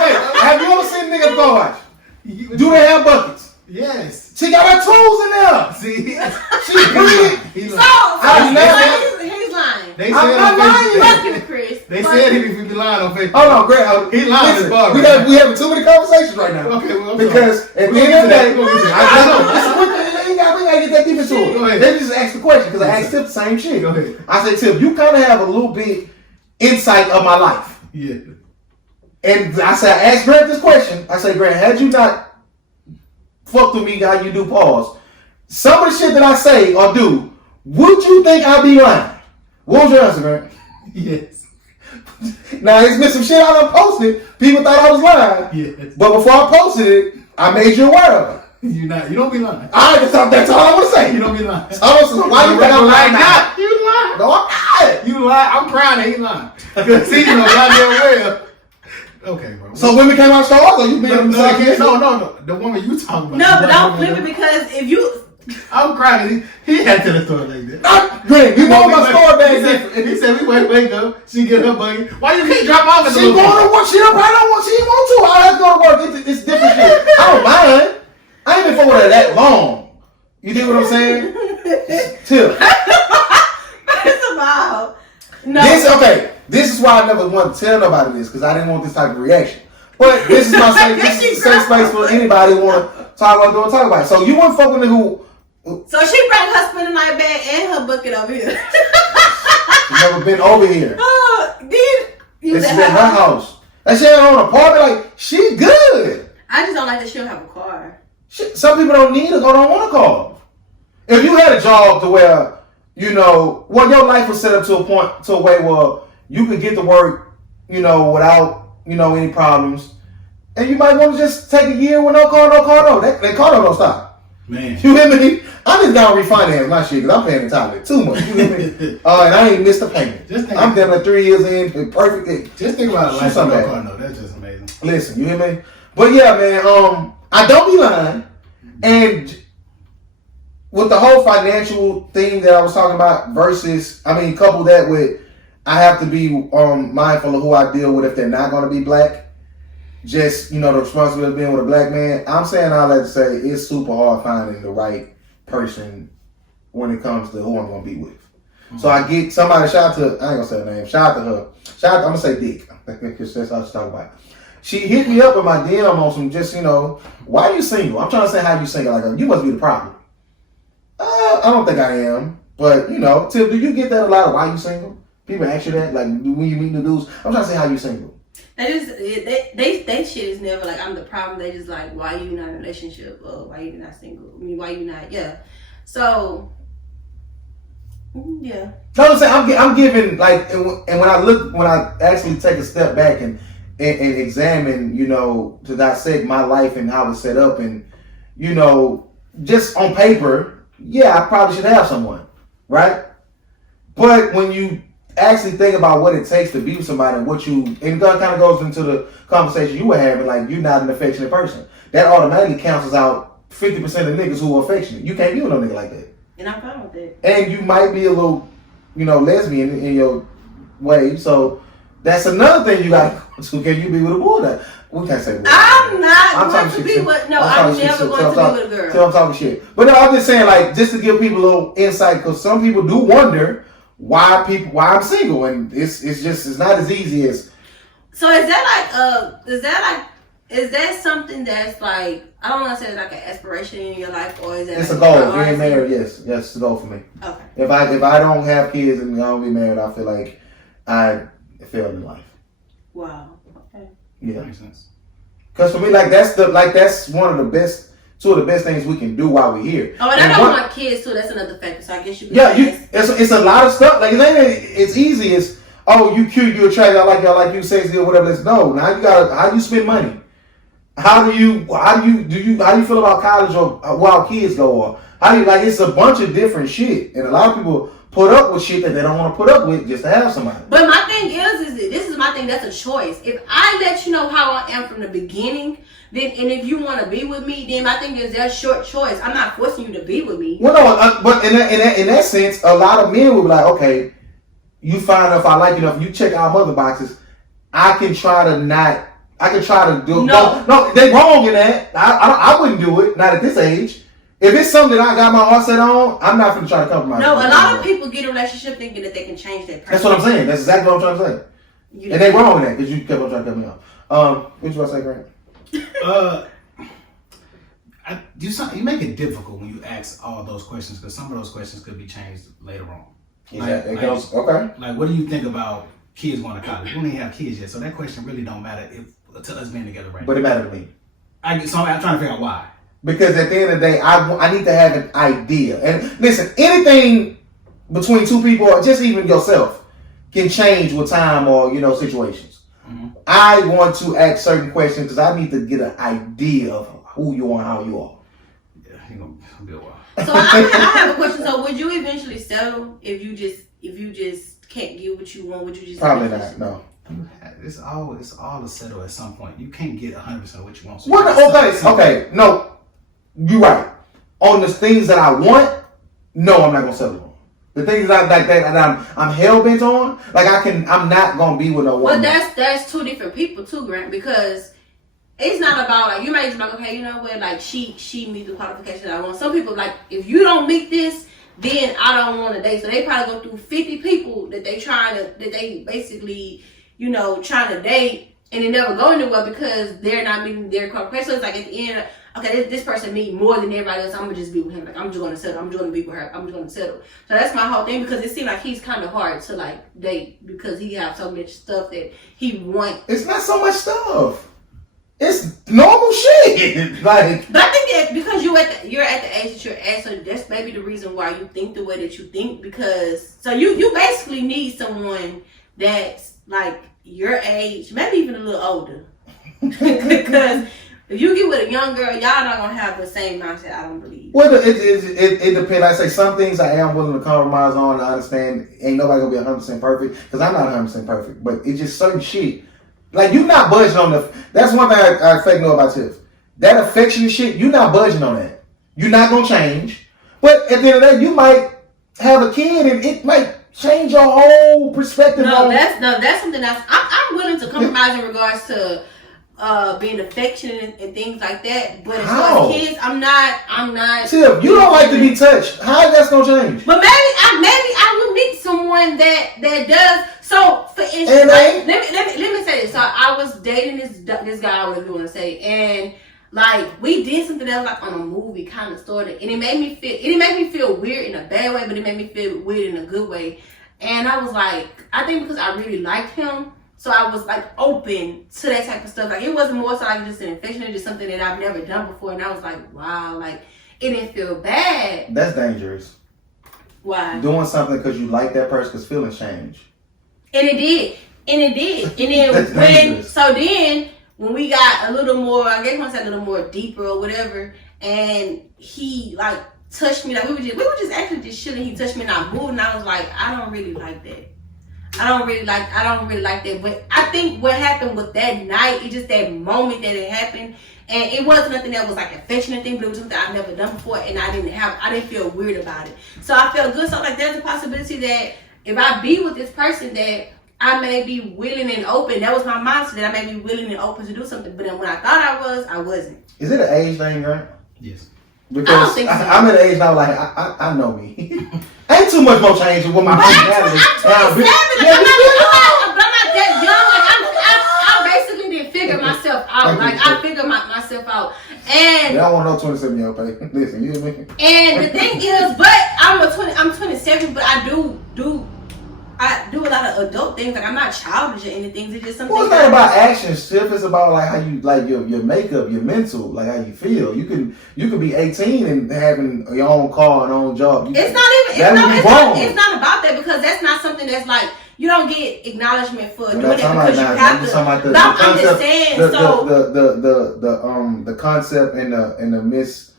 okay. Have you ever seen niggas go watch? Do they have buckets? Yes. She got her tools in there. See, She breathing. So I never- he's lying. They I'm said not on lying. Facebook. Fuck you, Chris. They Fuck said you. he be lying on Facebook. Hold on, Grant. He lying Listen, as far. we having too many conversations right now. Okay, well, I'm Because sorry. at the end of the day, We'll get to that. I know. We gotta get that deep into Go it. ahead. They just asked the question because I asked Tip the same shit. Go ahead. I said, Tip, you kind of have a little bit insight of my life. Yeah. And I said, I asked Grant this question. I said, Grant, had you not fucked with me how you do pause, some of the shit that I say or do, would you think I'd be lying? What was your answer, Grant? Yes. Now, it's been some shit I done posted. People thought I was lying. Yes. But before I posted it, I made you aware of it. You don't be lying. That's all I want to say. You don't be lying. Why you think I'm lying now? You lying. No, I'm not. You lying. I'm crying that he lying. Because see, you know, goddamn well. Okay, bro. So women came out stars, or you being No. The woman you talking about. No, but don't flip it because if you. I'm crying. He had to the story like that. Greg, you know my story bag. He said we wake up. She get her buggy. Why you can't drop off at the She going to work. She probably don't want. She want to. I have to go to work. It's different shit. I don't mind. I ain't been fucking with her that long. You dig what I'm saying? Tip. First of all, no. This is why I never wanted to tell nobody this because I didn't want this type of reaction. But this is my safe. This is a safe space for anybody who want to talk about it. So you wouldn't fuck with a nigga who. So she brought her spending night bag and her bucket over here. Never been over here. Oh, This is at her house. And she ain't on an apartment. Like, she good. I just don't like that she don't have a car. Some people don't need it or don't want a car. If you had a job to where, you know, well, your life was set up to a way where you could get to work, you know, without, you know, any problems. And you might want to just take a year with no car, no. That car don't stop. Man. You hear me? I just gotta refinance my shit because I'm paying entirely too much. You hear me? And I ain't missed a payment. I'm damn near 3 years in, perfect. Just think about life on that car, though. That's just amazing. Listen, you hear me? But yeah, man. I don't be lying, and with the whole financial thing that I was talking about versus, couple that with, I have to be mindful of who I deal with if they're not going to be black. Just, the responsibility of being with a black man. I'm saying all that to say it's super hard finding the right person when it comes to who I'm going to be with. Mm-hmm. So I get somebody, shout out to, I ain't going to say her name, shout out to her. I'm going to say Dick, because that's how she's talking about. She hit me up in my DM on some just, why are you single? I'm trying to say how you single. Like, you must be the problem. I don't think I am. But, Tip, do you get that a lot of why you single? People ask you that, like, when you meet the dudes. I'm trying to say how you single. They shit is never like, I'm the problem. They just like, why you not in a relationship? Or why you not single? Why you not, yeah. So, yeah. No, I'm saying, I'm giving, like, and when I actually take a step back and examine, to dissect my life and how it's set up and, just on paper, yeah, I probably should have someone, right? But when you actually think about what it takes to be with somebody and and that kind of goes into the conversation you were having, like, you're not an affectionate person. That automatically cancels out 50% of niggas who are affectionate. You can't be with no nigga like that. And I'm fine with that. And you might be a little, lesbian in your way, so that's another thing you got to. Can you be with a boy that? We can't say boy. I'm going to be with, no, I'm never going to be with a girl. So I'm talking shit. But no, I'm just saying, like, just to give people a little insight, because some people do wonder why I'm single, and it's not as easy as. So is that something that's like, I don't want to say it's like an aspiration in your life, or is that it's like a goal? Being married, yes, it's a goal for me. Okay. If I don't have kids and I don't be married, I feel like I failed in life. Wow. Okay. Yeah, that makes sense. Because for me, like that's one of the best. Two of the best things we can do while we're here. Oh, and I don't want kids too. That's another factor. So I guess you. It's a lot of stuff. Like it's easy as, oh, you cute, you attractive, I like you, sexy or whatever. No, now you gotta, how you spend money. How do you feel about college or while kids go, or how do you, like, it's a bunch of different shit, and a lot of people put up with shit that they don't want to put up with just to have somebody. But my thing is this is my thing. That's a choice. If I let you know how I am from the beginning, then, and if you want to be with me, then my thing is that's your choice. I'm not forcing you to be with me. Well, no, but in that sense, a lot of men will be like, okay, you find if I like you enough, you check our mother boxes, I can try to do. No, they wrong in that. I wouldn't do it. Not at this age. If it's something that I got my heart set on, I'm not going to try to compromise. No, a lot of people get a relationship thinking that they can change their person. That's what I'm saying. That's exactly what I'm trying to say. And they wrong in that because you kept on trying to cut me off. What you want to say, Grant? You make it difficult when you ask all those questions, because some of those questions could be changed later on. Okay. Like, what do you think about kids going to college? We don't even have kids yet, so that question really don't matter to us being together right now. But it mattered to me. So I'm trying to figure out why. Because at the end of the day, I need to have an idea. And listen, anything between two people, or just even yourself, can change with time or, situations. Mm-hmm. I want to ask certain questions because I need to get an idea of who you are and how you are. Yeah, you're going to be a while. So I have a question. So would you eventually settle if you just can't get what you want? Would you just probably not? No. It's all to settle at some point. You can't get 100% of what you want. So okay. No, you're right. On the things that I want, no, I'm not gonna settle on. The things that I'm hell bent on, like I'm not gonna be with no one. But that's two different people too, Grant, because it's not about, like, you might just be like, okay, you know what, like she meets the qualifications I want. Some people, like, if you don't meet this, then I don't want to date. So they probably go through 50 people that they basically, trying to date, and they never go anywhere because they're not meeting their qualifications. So it's like at the end, okay, this person meet more than everybody else. I'm gonna just be with him. Like, I'm just gonna settle. I'm just gonna be with her. I'm just gonna settle. So that's my whole thing, because it seems like he's kind of hard to, like, date because he has so much stuff that he wants. It's not so much stuff. It's normal shit. Like, but I think that because you're at the age that you're at, so that's maybe the reason why you think the way that you think. Because so you basically need someone that's like your age, maybe even a little older. Because If you get with a young girl, y'all not gonna have the same mindset. I don't believe. Well, it depends. I say some things I am willing to compromise on. I understand ain't nobody gonna be 100% perfect because I'm not 100% perfect. But it's just certain shit. Like you not budging on the. That's one thing I fake know about Tiff. That affectionate shit, you not budging on that. You're not gonna change. But at the end of the day, you might have a kid and it might change your whole perspective. That's something that's I'm willing to compromise in regards to being affectionate and things like that. But as far as kids, I'm not. Tiff, you don't like to be touched. How that's gonna change? But maybe I will meet someone that does. So for instance, let me say this. So I was dating this guy, whatever you want to say, and like we did something that was like on a movie kind of sort of, and it made me feel weird in a bad way, but it made me feel weird in a good way. And I was like, I think because I really liked him. So I was like open to that type of stuff. Like it wasn't more so like just an affection, just something that I've never done before. And I was like, wow, like it didn't feel bad. That's dangerous. Why? Doing something because you like that person because feelings change. And it did. And then when we got a little more, I guess once a little more deeper or whatever, and he like touched me, like we were just actually just chilling. He touched me and I moved, and I was like, I don't really like that. I don't really like that. But I think what happened with that night, it's just that moment that it happened. And it wasn't nothing that was like an affectionate thing, but it was something I've never done before, and I didn't feel weird about it. So I felt good. So like there's a possibility that if I be with this person that I may be willing and open. That was my mindset, that I may be willing and open to do something. But then when I thought I wasn't. Is it an age thing, right? Yes. Because I don't think so. I'm at an age now, like I know me. Ain't too much more change with my personality. I'm 27. I'm not that young. Like I basically didn't figure myself out. Like I figured myself out. And y'all want to know 27-year-old pay. Listen, you hear me? And the thing is, but I'm 27, but I do a lot of adult things. Like I'm not childish or anything. It's just something. Well, it's not about action, Sif. It's about like how you like your makeup, your mental, like how you feel. You can be 18 and having your own car and own job. It's not about that because that's not something that's like you don't get acknowledgement for doing it because you have to. I'm just saying. The concept and the miss.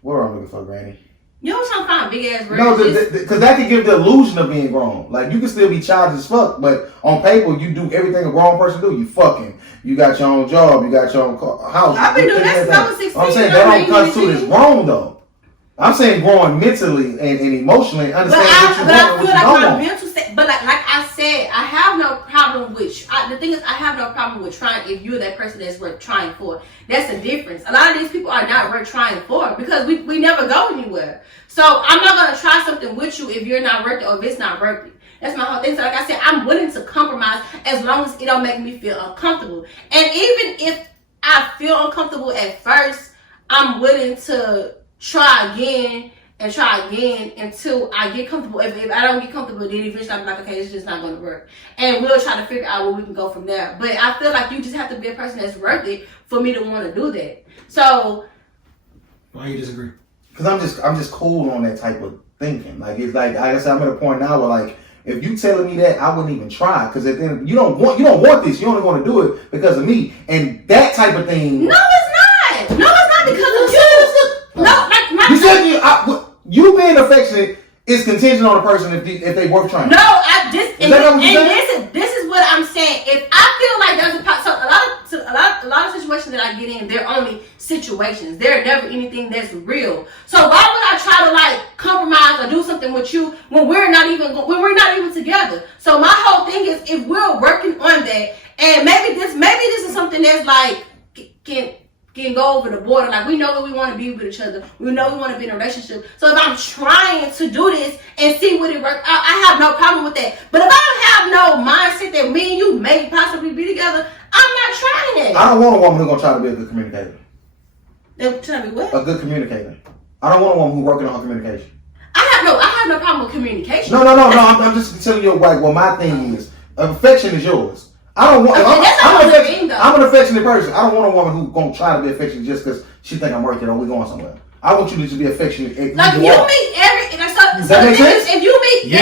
What am I looking for, Granny? You know what I'm trying to big ass No, because that can give the illusion of being grown. Like, you can still be childish as fuck, but on paper, you do everything a grown person do. You fucking, you got your own job, you got your own house. I've been doing that since I was 16. I'm saying that don't constitute as grown, though. I'm saying growing mentally and emotionally, understanding what you want and what you don't want. Mental state, but like I said, I have no problem with. The thing is, I have no problem with trying if you're that person that's worth trying for. That's the difference. A lot of these people are not worth trying for because we never go anywhere. So I'm not gonna try something with you if you're not worth it or if it's not worth it. That's my whole thing. So like I said, I'm willing to compromise as long as it don't make me feel uncomfortable. And even if I feel uncomfortable at first, I'm willing to try again until I get comfortable. If I don't get comfortable, then eventually I'm like, okay, it's just not going to work. And we'll try to figure out where we can go from there. But I feel like you just have to be a person that's worth it for me to want to do that. So why you disagree? Because I'm just cool on that type of thinking. Like, it's like I guess I'm at a point now where like, if you telling me that, I wouldn't even try. Because at the end, you don't want this. You only want to do it because of me. And that type of thing. No, it's not. No, it's not because of you. No, you said you being affectionate is contingent on the person if they worth trying. No, this is what I'm saying. If I feel like there's a lot of situations that I get in, they're only situations. They're never anything that's real. So why would I try to like compromise or do something with you when we're not even together? So my whole thing is if we're working on that, and maybe this is something that's like can go over the border. Like we know that we want to be with each other. We know we want to be in a relationship. So if I'm trying to do this and see what it works, I have no problem with that. But if I don't have no mindset that me and you may possibly be together, I'm not trying it. I don't want a woman who's gonna try to be a good communicator. They're trying to be what? A good communicator. I don't want a woman who's working on her communication. I have no problem with communication. No. I'm just telling you like what my thing is. Affection is yours. I don't want. Okay, I'm an affectionate person. I don't want a woman who's gonna try to be affectionate just because she think I'm working or we going somewhere. I want you to just be affectionate. Like you meet every. Does that make sense? If you meet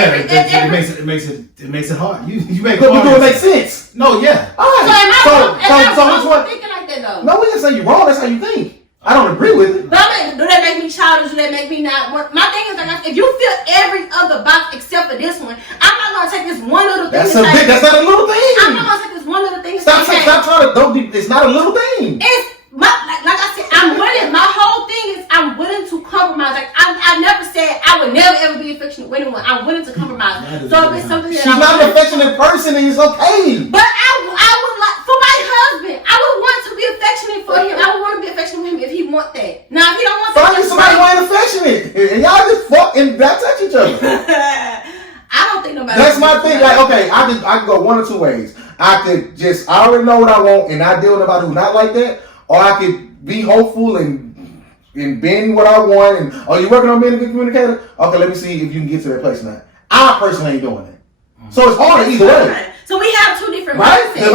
it makes it hard. You make it But hard. do it make sense? No, yeah. All right. So which one? Thinking like that though. No, we didn't say you're wrong. That's how you think. I don't agree with it. But I mean, do that make me childish? Do that make me not work? My thing is like, if you fill every other box except for this one, I'm not gonna take this one little thing. That's a big. That's not a little thing. I'm not gonna take this one little thing. Stop trying to. Don't. It's not a little thing. It's like I said, I'm willing. My whole thing is I'm willing to compromise. Like I never said I would never ever be affectionate with anyone. I'm willing to compromise. So if it's something that She's not an affectionate person, and it's okay. But I would like for my husband. I would want to be affectionate for him. I would want to be affectionate with him if he want that. Now if he don't want that, Find you somebody who ain't affectionate, and y'all just fuck and not touch each other. I don't think nobody. That's my thing. Like, okay, I can go one or two ways. I could just I already know what I want, and I deal with nobody who not like that, or I could be hopeful and bend what I want. And are you working on being a good communicator? Okay, let me see if you can get to that place now. I personally ain't doing that, so it's hard either way. So we have two different Right? mindsets.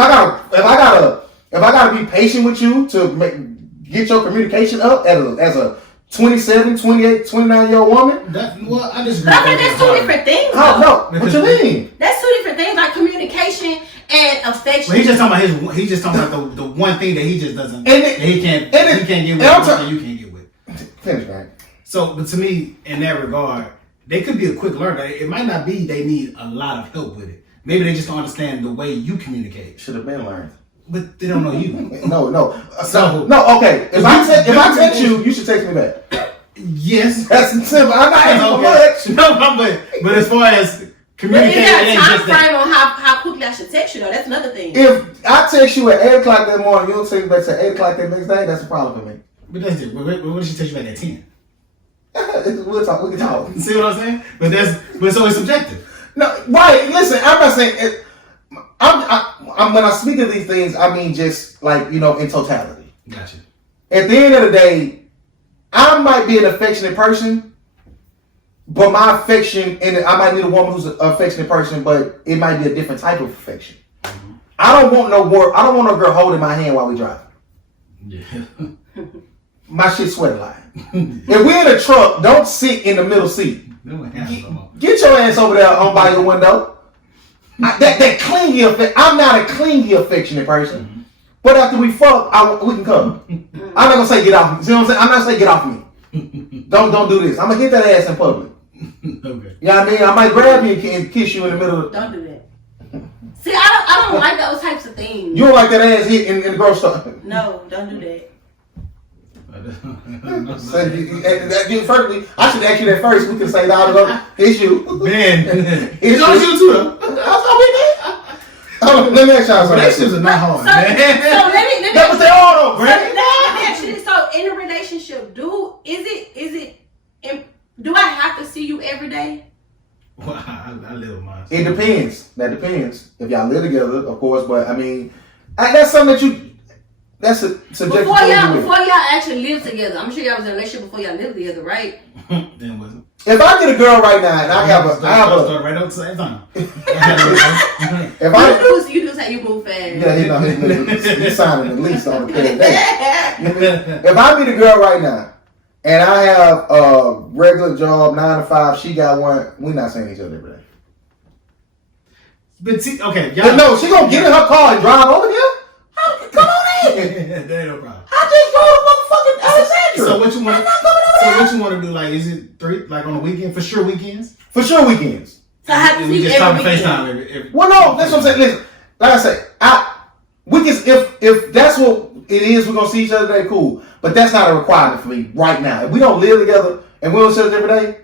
If I gotta be patient with you to get your communication up as a 27, 28, 29-year-old woman. I disagree. But I think that's two different things. How no? What you mean? That's two different things, like communication and affection. But he's just talking about he's just talking about the one thing that he just doesn't. And he can't get with. And you can't get with. Finish, man. So, but to me, in that regard, they could be a quick learner. It might not be they need a lot of help with it. Maybe they just don't understand the way you communicate. Should have been learned. But they don't know you. No. So No. Okay. If I text you, you should text me back. Yes. That's simple. I'm not asking for much. No, but as far as But is communicating, there it a ain't time just that. frame on how quickly I should text you though? That's another thing. If I text you at 8 o'clock that morning, you don't text me back at 8 o'clock that next day, that's a problem for me. But that's it. What if she text you back at 10? We'll talk. We can talk. See what I'm saying? But it's always subjective. No, right. Listen, I'm not saying it. I'm when I speak of these things, I mean just like, in totality. Gotcha. At the end of the day, I might be an affectionate person, but my affection, and I might need a woman who's an affectionate person, but it might be a different type of affection. Mm-hmm. I don't want no girl holding my hand while we drive. Yeah. My shit sweating like. If we're in a truck, don't sit in the middle seat. Get your ass over there on by your window. That clingy affection. I'm not a clingy affectionate person. Mm-hmm. But after we fuck, we can come. I'm not gonna say get off me. See what I'm saying? I'm not gonna say get off me. Don't do this. I'm gonna get that ass in public. Okay. You know what I mean? I might grab you and kiss you in the middle. Don't do that. See, I don't like those types of things. You don't like that ass hit in the grocery store? No, don't do that. Firstly, I should ask you that first. We can say that it's you. Man, it's you too though. Let me ask y'all something. Relationships are not hard. So let me That was their all though, let me ask you this. So in a relationship, do I have to see you every day? Well, I live with mine. It depends. That depends. If y'all live together, of course. But I mean, that's something that's a subjective. Before y'all actually live together, I'm sure y'all was in a relationship before y'all lived together, right? Then wasn't. If I get a girl right now and I have a start right up to the same time. You do say you move fast. Yeah, he's signing at least on the third day. If I meet a girl right now and I have a regular job, 9 to 5, she got one, we're not seeing each other every day. But see, okay, y'all. No, she gonna get in her car and drive over here? Come on in. That ain't no problem. I just go to motherfucking Alexandria. So what you want to do? Like, is it 3? Like on the weekend? For sure weekends. For sure weekends. So I have to see you every weekend. FaceTime every. Well, no, that's what I'm saying. Listen, like I say, we can if that's what it is, we're gonna see each other today. Cool, but that's not a requirement for me right now. If we don't live together and we don't see each other every day,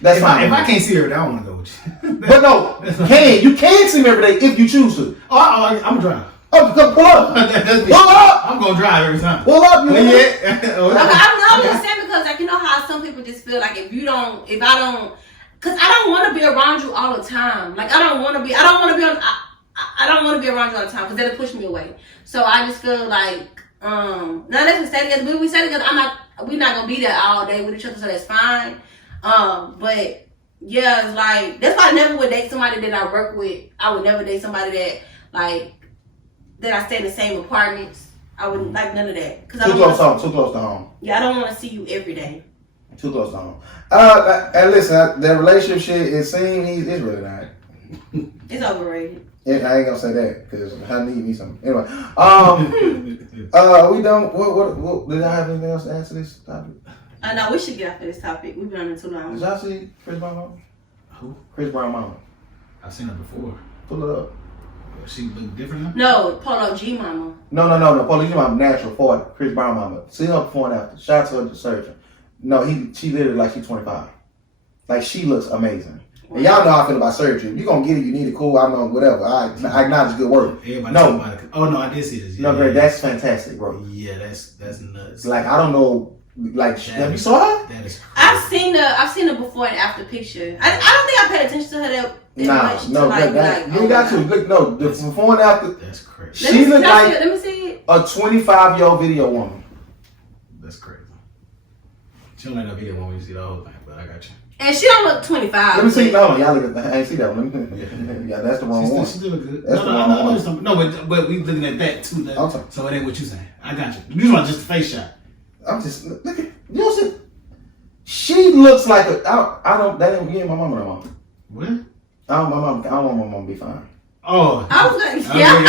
that's fine. If I can't see her, I don't want to go with you. But no, you can see me every day if you choose to. I'm gonna drive. Oh, pull up. Pull up. I'm gonna drive every time. Pull up. I'm just saying because like how some people just feel like if I don't, because I don't want to be around you all the time. Like I don't want to be around you all the time because that'll push me away. So I just feel like now let's we stay together. When we stay together, we're not gonna be there all day with each other, so that's fine. But yeah, it's like that's why I never would date somebody that I work with. I would never date somebody that I stay in the same apartments. I wouldn't like none of that. Too close to home. Yeah, I don't want to see you every day. Too close to home. And listen, that relationship shit, it seems it's really not. It's overrated. Yeah, I ain't gonna say that because I need me some. Anyway, we don't. What? Did I have anything else to answer this topic? No, we should get off of this topic. We've been on it too long. Did y'all see Chris Brown mama? Who? Chris Brown mama. I've seen her before. Pull it up. She look different now? No, Polo G Mama. No. Police mama natural 40. Chris Brown mama. See her before and after. Shout out to her the surgeon. No, she literally like she's 25. Like she looks amazing. And y'all know how I feel about surgery. You gonna get it, you need it, cool. I know whatever. I acknowledge good work. Everybody No. about it. Oh no, I did see this. Yeah, No, Greg, that's fantastic, bro. Yeah, that's nuts. Like I don't know. Like have you saw her? That is crazy. I've seen the before and after picture. I don't think I paid attention to her that much. No, like, you ain't got to. Look, no, the before and after. That's crazy. She looked like let me see it. a 25-year-old video woman. That's crazy. She don't like that video when we see the whole thing, but I got you. And she don't look 25. Let me see. No, y'all look at. I ain't see that one. Yeah, that's the wrong one. She still look good. That's No, the I wrong know one. something. No, but we looking at that too. That, Okay. so it ain't what you saying. I got you. You just want just a face shot. I'm just look at. You know what? She looks like a. I don't. That ain't. You ain't my mama no more. What? I don't want my mom to be fine. Oh. I was gonna, It scared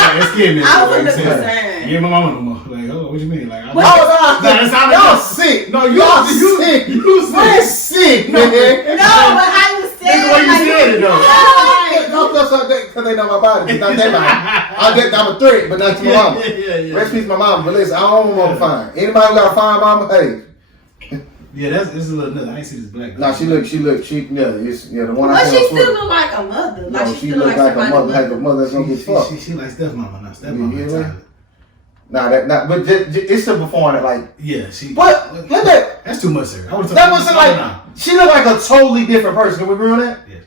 me. I was Like, concerned. you ain't my mama no more. Like, oh, what you mean? Like, I What? Y'all sick. No, y'all sick. You We're sick, man. No, but I was saying. That's the way you said it, though. No, because they know my body. It's not their body. I'm a threat, but not to my mama. Yeah. Rest in peace, my mama. But listen, I don't want my mama fine. Anybody who got a fine mama, hey. Yeah, this is a little nuts. I ain't see this black. No, the one I But saw she on still Twitter. look like a mother. Like No, she she still look like like a somebody mother, like a mother that's gonna get fucked. She like stepmama now. You Stepmama hear me? entirely. But it's the before and like. Yeah, she. But look at That's too much, sir. I would've that. told Was you like now. she looked like a totally different person. Can we agree on that? Yeah.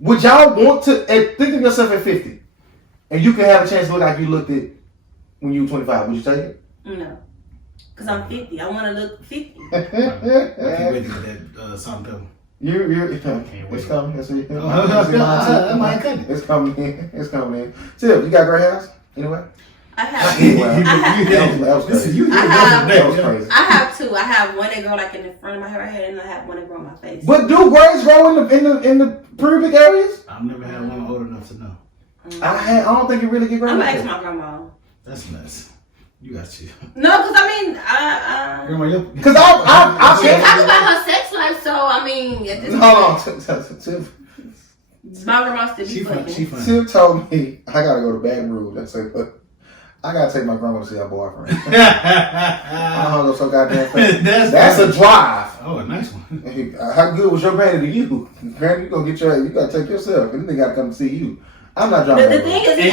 Would y'all want to think of yourself at 50, and you can have a chance to look like you looked at when you were 25? Would you take it? No. Because I'm 50. I want to look 50. I can't wait to get that salt and pepper. It's coming. I might cut it. It's coming in. It's coming in. Tip, you got gray hairs? Anyway? I have. That was crazy. That was crazy. I have two. I have one that grow like in the front of my hair right here, and I have one that grow on my face. But do grays grow in the pubic areas? I've never had one old enough to know. I don't think it really get gray. I'm gonna ask my grandma. That's nuts. You got you. No, because I mean, Grandma, you. Because I've she talk about her sex life, so I mean, at this hold on. my grandma still be She fucking. funny. Tip told me I gotta go to Baton Rouge. I said, I gotta take my grandma to see her boyfriend. I hung up so goddamn fast. That's a drive. Oh, a nice one. How good was your granny to you? Granny, you gotta take yourself. And then they gotta come to see you. I'm not driving. The thing is, And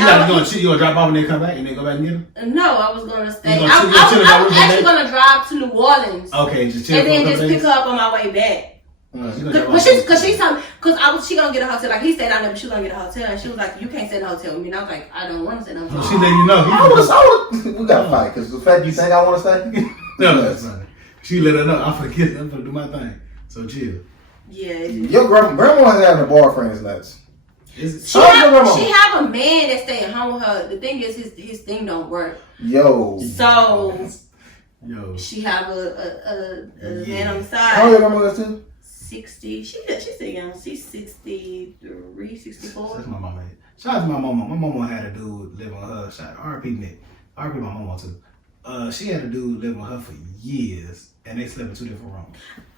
you gonna drop off and then come back and then go back and get them? no, I was gonna stay. You I gonna chill was with actually them? gonna drive to New Orleans. Okay, just chill. And then just pick her up on my way back. Cause she gonna get a hotel. Like he stayed down there, but she was gonna get a hotel, and she was like, "You can't stay in a hotel with me." And I was like, "I don't want to stay in a hotel." She letting you know. We gotta fight because the fact you think I want to stay. No, that's funny. She let her know. I'm gonna do my thing. So chill. Yeah. Your grandma having a boyfriend is nuts. She have a man that stay at home with her. The thing is, his thing don't work. Yo. So Yo. she have a man on the How old side. your grandma is too? 60. She's still young. She's 63, 64. That's my mama. Shout out to my mama. My mama had a dude live on her. Shout out R.P. Nick. R.P. my mama too. She had a dude live on her for years, and they slept in 2 different rooms.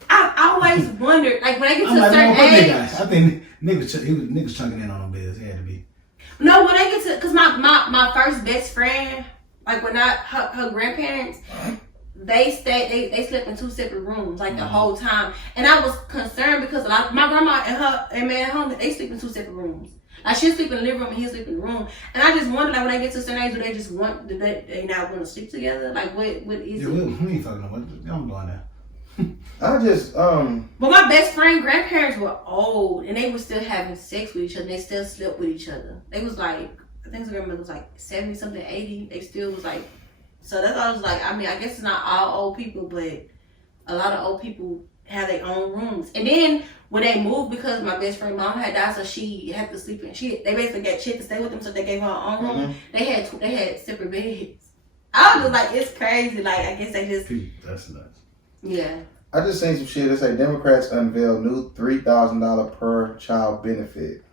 I always wondered, like when I get to I'm a like, certain what age. guys? I think niggas chunking in on them bills. He had to be. No, when I get to, cause my first best friend, like when her grandparents, they slept in 2 separate rooms like the whole time, and I was concerned because my grandma and man at home, they sleep in 2 separate rooms. Like she'll sleep in the living room and he'll sleep in the room, and I just wonder, like when I get to a certain age, do they not want to sleep together? Like what is Yeah, it? we ain't fucking no more. I'm doing that. I just But my best friend grandparents were old and they were still having sex with each other. They still slept with each other. They was like, I think his grandmother was like 70 something, 80. They still was like, so that's why I was like, I mean, I guess it's not all old people, but a lot of old people have their own rooms. And then when they moved, because my best friend mom had died, so she had to sleep in. They basically got chick to stay with them, so they gave her her own room. They had separate beds. I was just like, it's crazy. Like I guess they just That's nuts. yeah. I just seen some shit that say Democrats unveil new $3,000 per child benefit.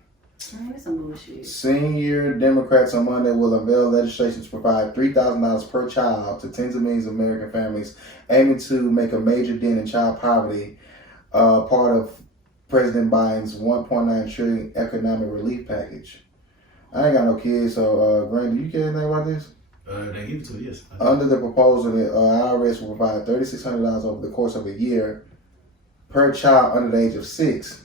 Man, that's some bullshit. Senior Democrats on Monday will unveil legislation to provide $3,000 per child to tens of millions of American families, aiming to make a major dent in child poverty, part of President Biden's $1.9 trillion economic relief package. I ain't got no kids, so Grant, do you care anything about this? They give it to you, yes. Under the proposal, the IRS will provide $3,600 over the course of a year per child under the age of 6,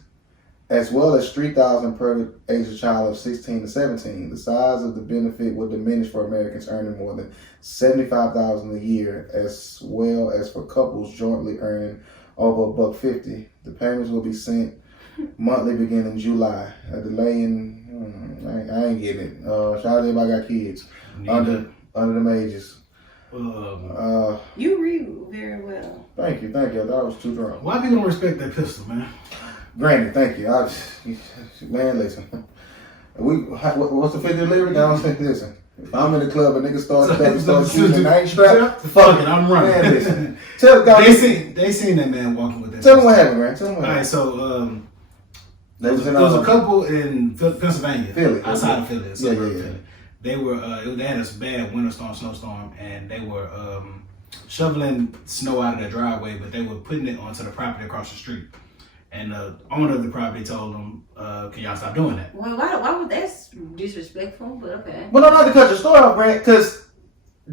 as well as $3,000 per age child of 16 to 17. The size of the benefit will diminish for Americans earning more than $75,000 a year, as well as for couples jointly earning over $150. The payments will be sent monthly beginning in July. A delay in I ain't getting it. Shout out to everybody got kids under them ages. You read very well. Thank you. I thought I was too drunk. Why people don't respect that pistol, man? Granted, thank you. Man, listen. What's the 50 lyric? I don't think listen. If I'm in the club and niggas start shooting, I ain't strapped. Fuck it, I'm running. Man, listen. Tell the guy. They seen that man walking with that. Tell them what happened, man. Tell them what All right, happened. so There was a couple in Pennsylvania, Philly. outside of Philly, Yeah. Philly. They were they had this bad winter storm, snowstorm, and they were shoveling snow out of their driveway, but they were putting it onto the property across the street. And the owner of the property told them, "Can y'all stop doing that?" Well, why would that's disrespectful? But okay. Well, no, not to cut your story off, Grant, because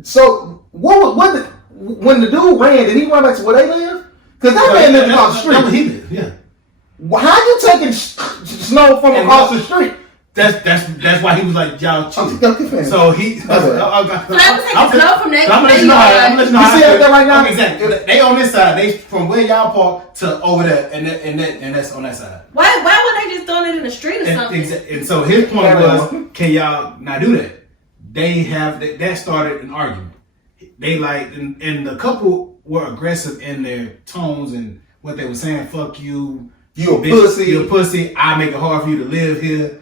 so when the dude ran, did he run back to where they live? Because that man lived across the street. That's where he lived, yeah. How you taking snow from across the street? That's why he was like, y'all cheating. Okay, So he. So that was taking snow from that. I'm gonna let you know how. You see that right now? Exactly. They on this side. They from where y'all park to over there, and that's on that side. Why would they just throw it in the street or something? And so his point was, can y'all not do that? They have that started an argument. They like, and the couple were aggressive in their tones and what they were saying. Fuck you. You a pussy. You a pussy. I make it hard for you to live here.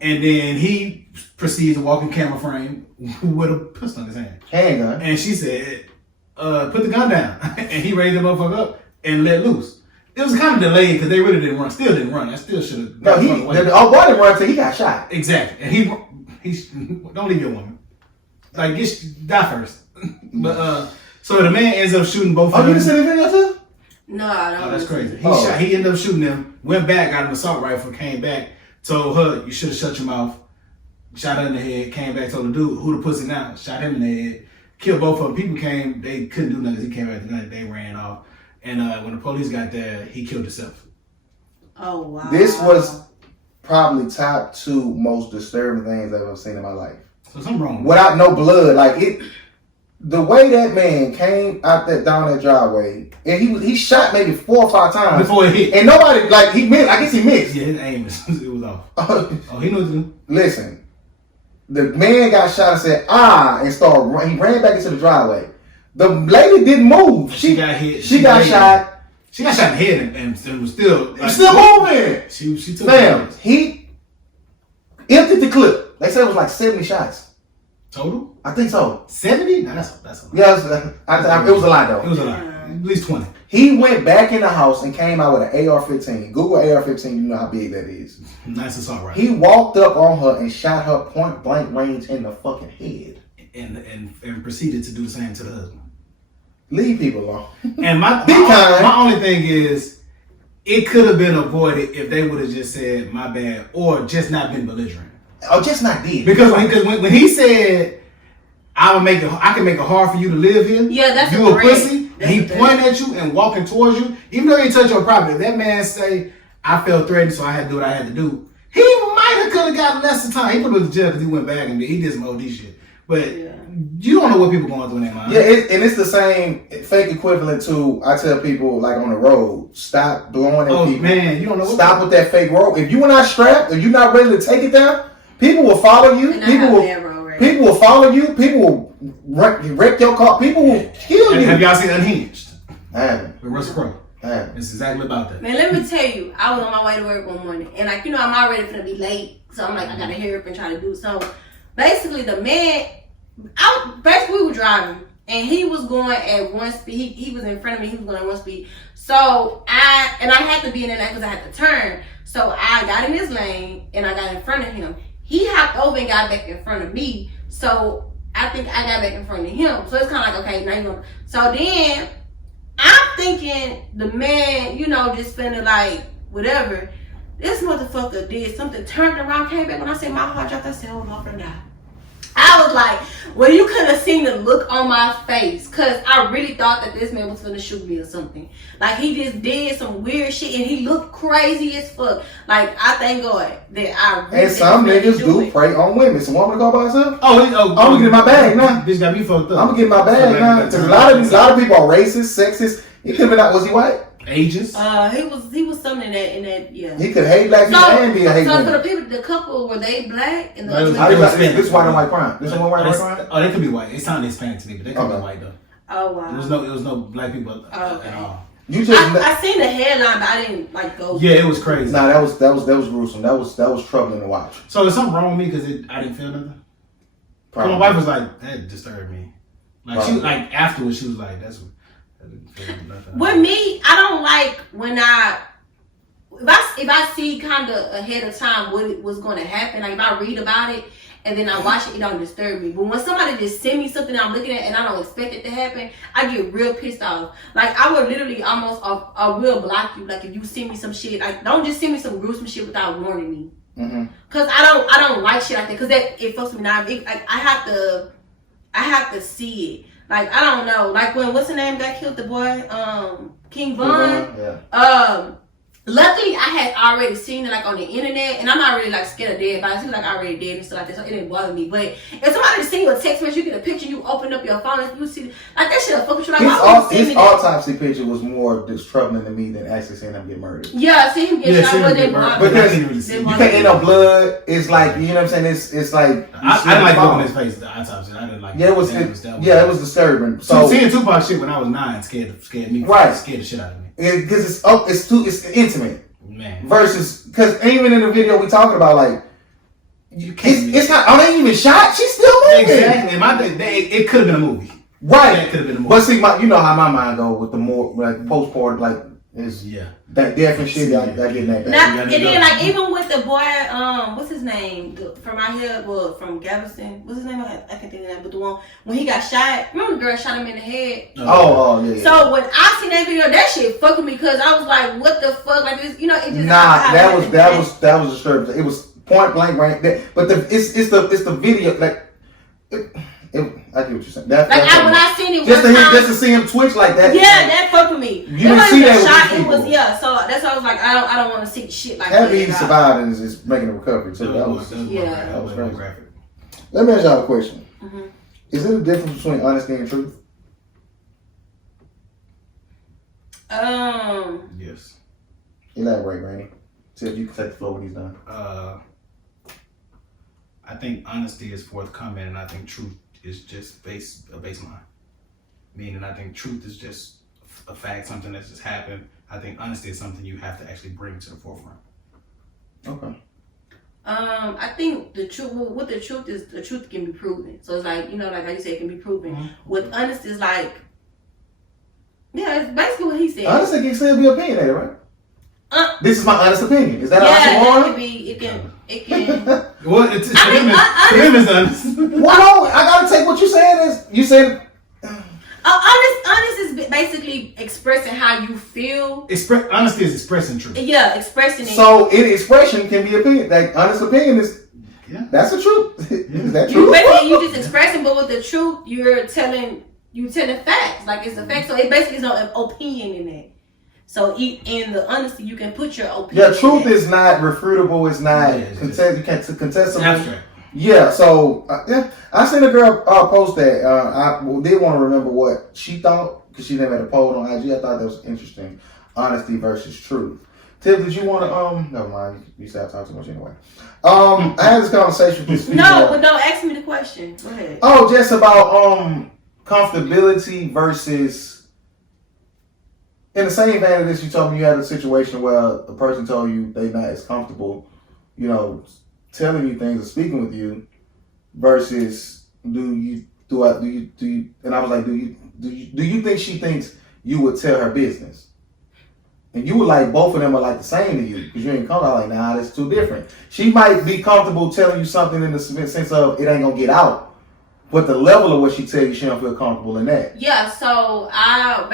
And then he proceeds to walk in camera frame with a pistol in his hand. Handgun. And she said, put the gun down. And he raised the motherfucker up and let loose. It was kind of delayed because they really didn't run. Still didn't run. I still should have. No, boy didn't run until he got shot. Exactly. And he don't leave your woman. Like, die first. But so the man ends up shooting both of them. Oh, you didn't see the video too? No, I don't. Oh, that's crazy. Oh. He ended up shooting them, went back, got an assault rifle, came back, told her, you should have shut your mouth, shot her in the head, came back, told the dude, who the pussy now, shot him in the head, killed both of them. People came, they couldn't do nothing. He came back, they ran off. And when the police got there, he killed himself. Oh, wow. This was probably top 2 most disturbing things I've ever seen in my life. So something wrong. Without no blood, like it. The way that man came out down that driveway, and he shot maybe 4 or 5 times Before it hit. and nobody he missed. I guess he missed. Yeah, his aim it was off. Oh, he knew what to do. Listen, the man got shot and said and started. He ran back into the driveway. The lady didn't move. She got hit. She got shot. She got shot in the head and was still Still moving. She took Fam, he emptied the clip. They said it was like 70 shots. Total? I think so. 70? No, that's a lot. Yeah, it was a lot though. It was a lot. At least 20. He went back in the house and came out with an AR-15. Google AR-15, you know how big that is. Nice assault rifle. He walked up on her and shot her point blank range in the fucking head. And proceeded to do the same to the husband. Leave people alone. And my only thing is, it could have been avoided if they would have just said my bad or just not been belligerent. Oh, just not dead. Because when he said I can make it hard for you to live here. Yeah, that's you a a threat. pussy. That's And he a threat. pointing at you and walking towards you, even though he touched your property. If that man say I felt threatened, so I had to do what I had to do. He might have could have gotten less of time. He put him in jail because he went back and he did some OD shit. But you don't know what people going through in their mind. Yeah, and it's the same fake equivalent to I tell people like on the road, stop blowing at people. Man, you don't know what Stop with that fake road. If you are not strapped, if you're not ready to take it down, people will follow you. People will follow you. People will wreck your car. People will kill you. Have y'all seen Unhinged? I haven't. With Russell Crowe. It's exactly about that. Man, let me tell you, I was on my way to work one morning, and I'm already gonna be late, so I'm like, I gotta hurry up and try to do something. Basically, the man, we were driving, and he was going at 1 speed. He was in front of me. He was going at 1 speed. So I had to be in there because I had to turn. So I got in his lane and I got in front of him. He hopped over and got back in front of me. So I think I got back in front of him. So it's kind of like, okay, now you know. So then I'm thinking the man, just finna like whatever. This motherfucker did something, turned around, came back. When I said my heart dropped, I said, oh, my friend died. I was like, well, you could have seen the look on my face, because I really thought that this man was going to shoot me or something. Like, he just did some weird shit, and he looked crazy as fuck. Like, I thank God that I really And some didn't niggas do it. prey on women. Some woman go by herself. I'm gonna get in my bag now. Bitch got me fucked up. I'm gonna get in my bag now. Because a lot of people are racist, sexist. He could have been out. Was he white? Ages. He was something in that yeah. He could hate black people and be a hate So for woman. the people, the couple, were they black? And This white and white crime. This one white and white crime. Oh, they could be white. It sounded Hispanic to me, but they could be white though. Oh wow. It was no black people at all. You just I seen the headline, but I didn't like go. Yeah, it was crazy. Nah, that was gruesome. That was troubling to watch. So is something wrong with me because I didn't feel nothing? My wife was like, that disturbed me. Like she afterwards she was like, I didn't feel nothing. With me, I don't like when if I see kind of ahead of time what it was going to happen. Like if I read about it and then I watch it, it don't disturb me. But when somebody just send me something I'm looking at and I don't expect it to happen, I get real pissed off. Like I would literally almost I will block you. Like if you send me some shit, like don't just send me some gruesome shit without warning me. Mm-hmm. Cause I don't like shit like that. Cause it fucks me now. I have to see it. Like I don't know. Like when what's the name got killed? The boy, King Von. Yeah. Luckily I had already seen it like on the internet, and I'm not really like scared of dead bodies. He was like already dead and stuff like that, so it didn't bother me. But if somebody send you a text message, you get a picture, you open up your phone and you see like that shit fuck with you. Like his autopsy picture was more troubling to me than actually seeing him get murdered. Yeah, see him get shot, but then because you can't end up blood. It's like you know what I'm saying. It's like I didn't like looking his face. The autopsy, I didn't like. Yeah, it was disturbing. So seeing Tupac shit when I was 9 scared me. Right, scared the shit out of me. Because it's intimate. Man. Versus, because even in the video we talking about, like, you can't. It's not. Are they even shot? She's still moving. Exactly. It could have been a movie. Right. That could have been a movie. But see, you know how my mind go with the more like post-part, like is that death and shit. I get in that. And then like even with the boy, what's his name from out here? Well, from Galveston. What's his name? I can't think of that. But the one when he got shot. Remember the girl shot him in the head? Oh yeah. So when I seen that video, that shit fucked with me because I was like, what the fuck? Like this, it just that was disturbing. It was point blank right there. But it's the video like. I get what you're saying. When I seen it just to see him twitch like that. Yeah, that fucked with me. You didn't see that shot. It was so that's why I was like, I don't want to see shit like that. He survived and is making a recovery too. That was very graphic. Let me ask y'all a question. Mm-hmm. Is there a difference between honesty and truth? Yes. Elaborate, Randy. See if you can take the floor when he's done. I think honesty is forthcoming, and I think truth is just a baseline. Meaning, I think truth is just a fact, something that's just happened. I think honesty is something you have to actually bring to the forefront. Okay. I think the truth. What the truth is, the truth can be proven. So it's like like how you say, it can be proven. Mm-hmm. With honesty, is like, it's basically what he said. Honesty can still be opinionated, right? This is my honest opinion. Is that it can be. It can. Well, to him it's honest. Well, no, I gotta take what you're saying as you said. Honest is basically expressing how you feel. Honesty is expressing truth. Yeah, expressing it. So, expression can be opinion. Like honest opinion is. Yeah. That's the truth. Is that true? You just expressing, but with the truth, you're telling facts. Like it's a fact. So it basically is no opinion in it. So in the honesty, you can put your opinion. Yeah, truth is not refutable. It's not contest. You can't contest something. Abstract. Yeah. So I seen a girl post that. I did want to remember what she thought because she never had a poll on IG. I thought that was interesting. Honesty versus truth. Tip, did you want to? Never mind. You said I talk too much anyway. I had this conversation with this female. No, but don't ask me the question. Go ahead. Oh, just about comfortability versus. In the same vein of this, you told me you had a situation where a person told you they're not as comfortable, telling you things or speaking with you, versus do you? And I was like, do you think she thinks you would tell her business? and you were like, both of them are like the same to you because you ain't comfortable. Like, nah, that's too different. She might be comfortable telling you something in the sense of it ain't gonna get out, but the level of what she tell you, she don't feel comfortable in that. Yeah, so I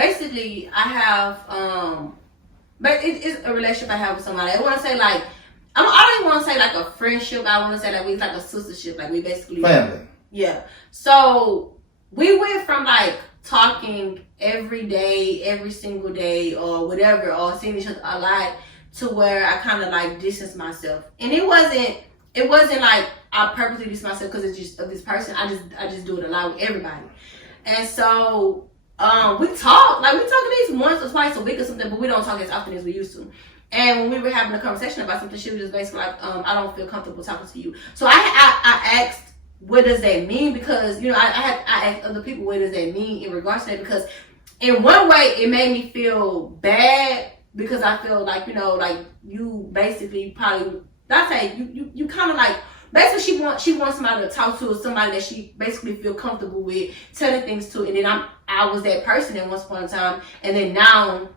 have but it's a relationship I have with somebody. I want to say like I don't even want to say like a friendship. I want to say like we like a sistership. Like we basically Family. Yeah. So we went from like talking every day, every single day, or whatever, or seeing each other a lot, to where I kind of like distanced myself, and it wasn't like I purposely distance myself because it's just of this person. I just do it a lot with everybody, and so we talk at least once or twice a week or something, but we don't talk as often as we used to. And when we were having a conversation about something, she was just basically like, I don't feel comfortable talking to you. So I asked, what does that mean? Because, you know, I asked other people, what does that mean in regards to that? Because in one way, it made me feel bad because I feel like, you know, like you basically probably, not say, you kind of like, basically she wants somebody to talk to, or somebody that she basically feel comfortable with, telling things to, and then I was that person at once upon a time, and then now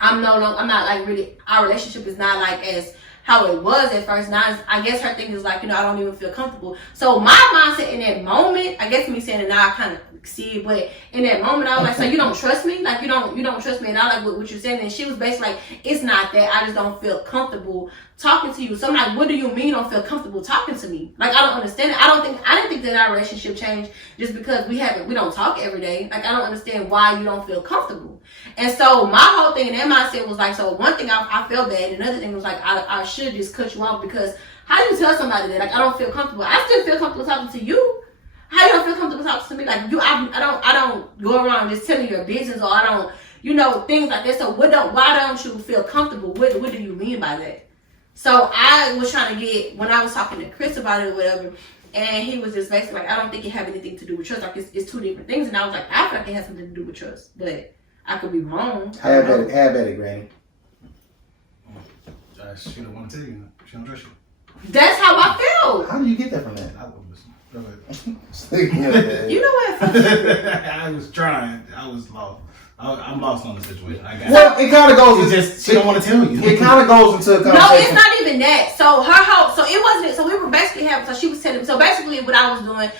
I'm not like really, our relationship is not like as how it was at first. Now I guess her thing is like, you know, I don't even feel comfortable. So my mindset in that moment, I guess me saying it now I kind of see it, but in that moment I was like, so you don't trust me? Like you don't trust me and I like what you're saying. And she was basically like, it's not that, I just don't feel comfortable talking to you. So I'm like, what do you mean don't feel comfortable talking to me? Like I don't understand it. I didn't think that our relationship changed just because we don't talk every day. Like I don't understand why you don't feel comfortable. And so my whole thing in that mindset was like, so one thing I felt bad, and another thing was like I should just cut you off, because how do you tell somebody that like I don't feel comfortable? I still feel comfortable talking to you. How you don't feel comfortable talking to me? Like I don't go around just telling your business, or I don't, you know, things like that. So why don't you feel comfortable? What do you mean by that? So I was trying to get, when I was talking to Chris about it or whatever, and he was just basically like, I don't think it have anything to do with trust. Like it's two different things. And I was like, I feel like it has something to do with trust, but I could be wrong. Have at it, Granny. She don't want to tell you. She don't trust you. That's how I felt. How do you get that from that? I don't listen. Go ahead. You know what? I was trying. I was lost. I'm lost on the situation. I got Well, it kind of goes. It's just she don't want to tell you. It kind of goes into a conversation. No, it's not even that. So her whole, so it wasn't. So we were basically having. So she was telling. So basically, what I was doing,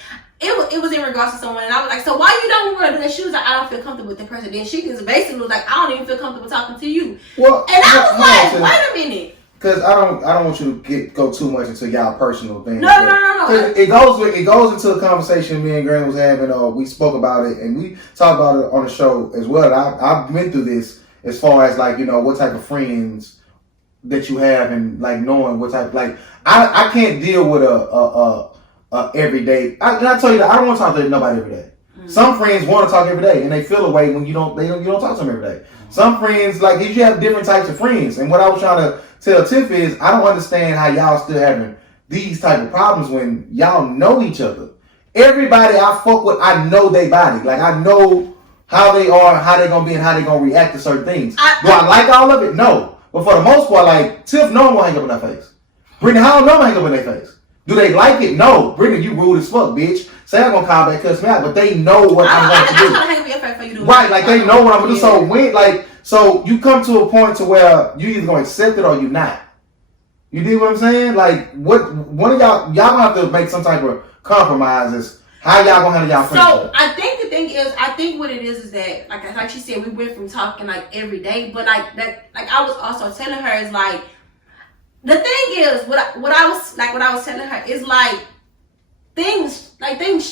it was in regards to someone, and I was like, so why you don't want to do that? She was like, I don't feel comfortable with the person. Then she just basically was like, I don't even feel comfortable talking to you. Well, and I was like, wait a minute. Because I don't want you to go too much into y'all personal things. No. It goes into a conversation me and Grant was having. We spoke about it and we talked about it on the show as well. I've been through this as far as like, you know, what type of friends that you have and like knowing what type, like I can't deal with a everyday. I tell you that I don't want to talk to nobody every day. Mm-hmm. Some friends want to talk every day and they feel a way when you don't talk to them every day. Mm-hmm. Some friends, like you have different types of friends, and what I was trying to tell Tiff is I don't understand how y'all still having these type of problems when y'all know each other. Everybody I fuck with, I know their body. Like I know how they are, how they gonna be, and how they gonna react to certain things. Do I like all of it? No. But for the most part, like Tiff, no one will hang up in their face. Brittany, how no one hang up in their face? Do they like it? No. Brittany, you rude as fuck, bitch. Say I'm gonna call back, cuss me out, but they know what I'm going to do. I'm trying to hang up in your face for you to do. Right, like they know what I'm gonna do. So when, like, so you come to a point to where you either gonna accept it or you not. You dig what I'm saying? Like, one of y'all gonna have to make some type of compromises. How y'all gonna handle y'all friendship? So I think the thing is, I think what it is that, like she said, we went from talking like every day, but like that, like I was also telling her is like, the thing is, what I was telling her is like, things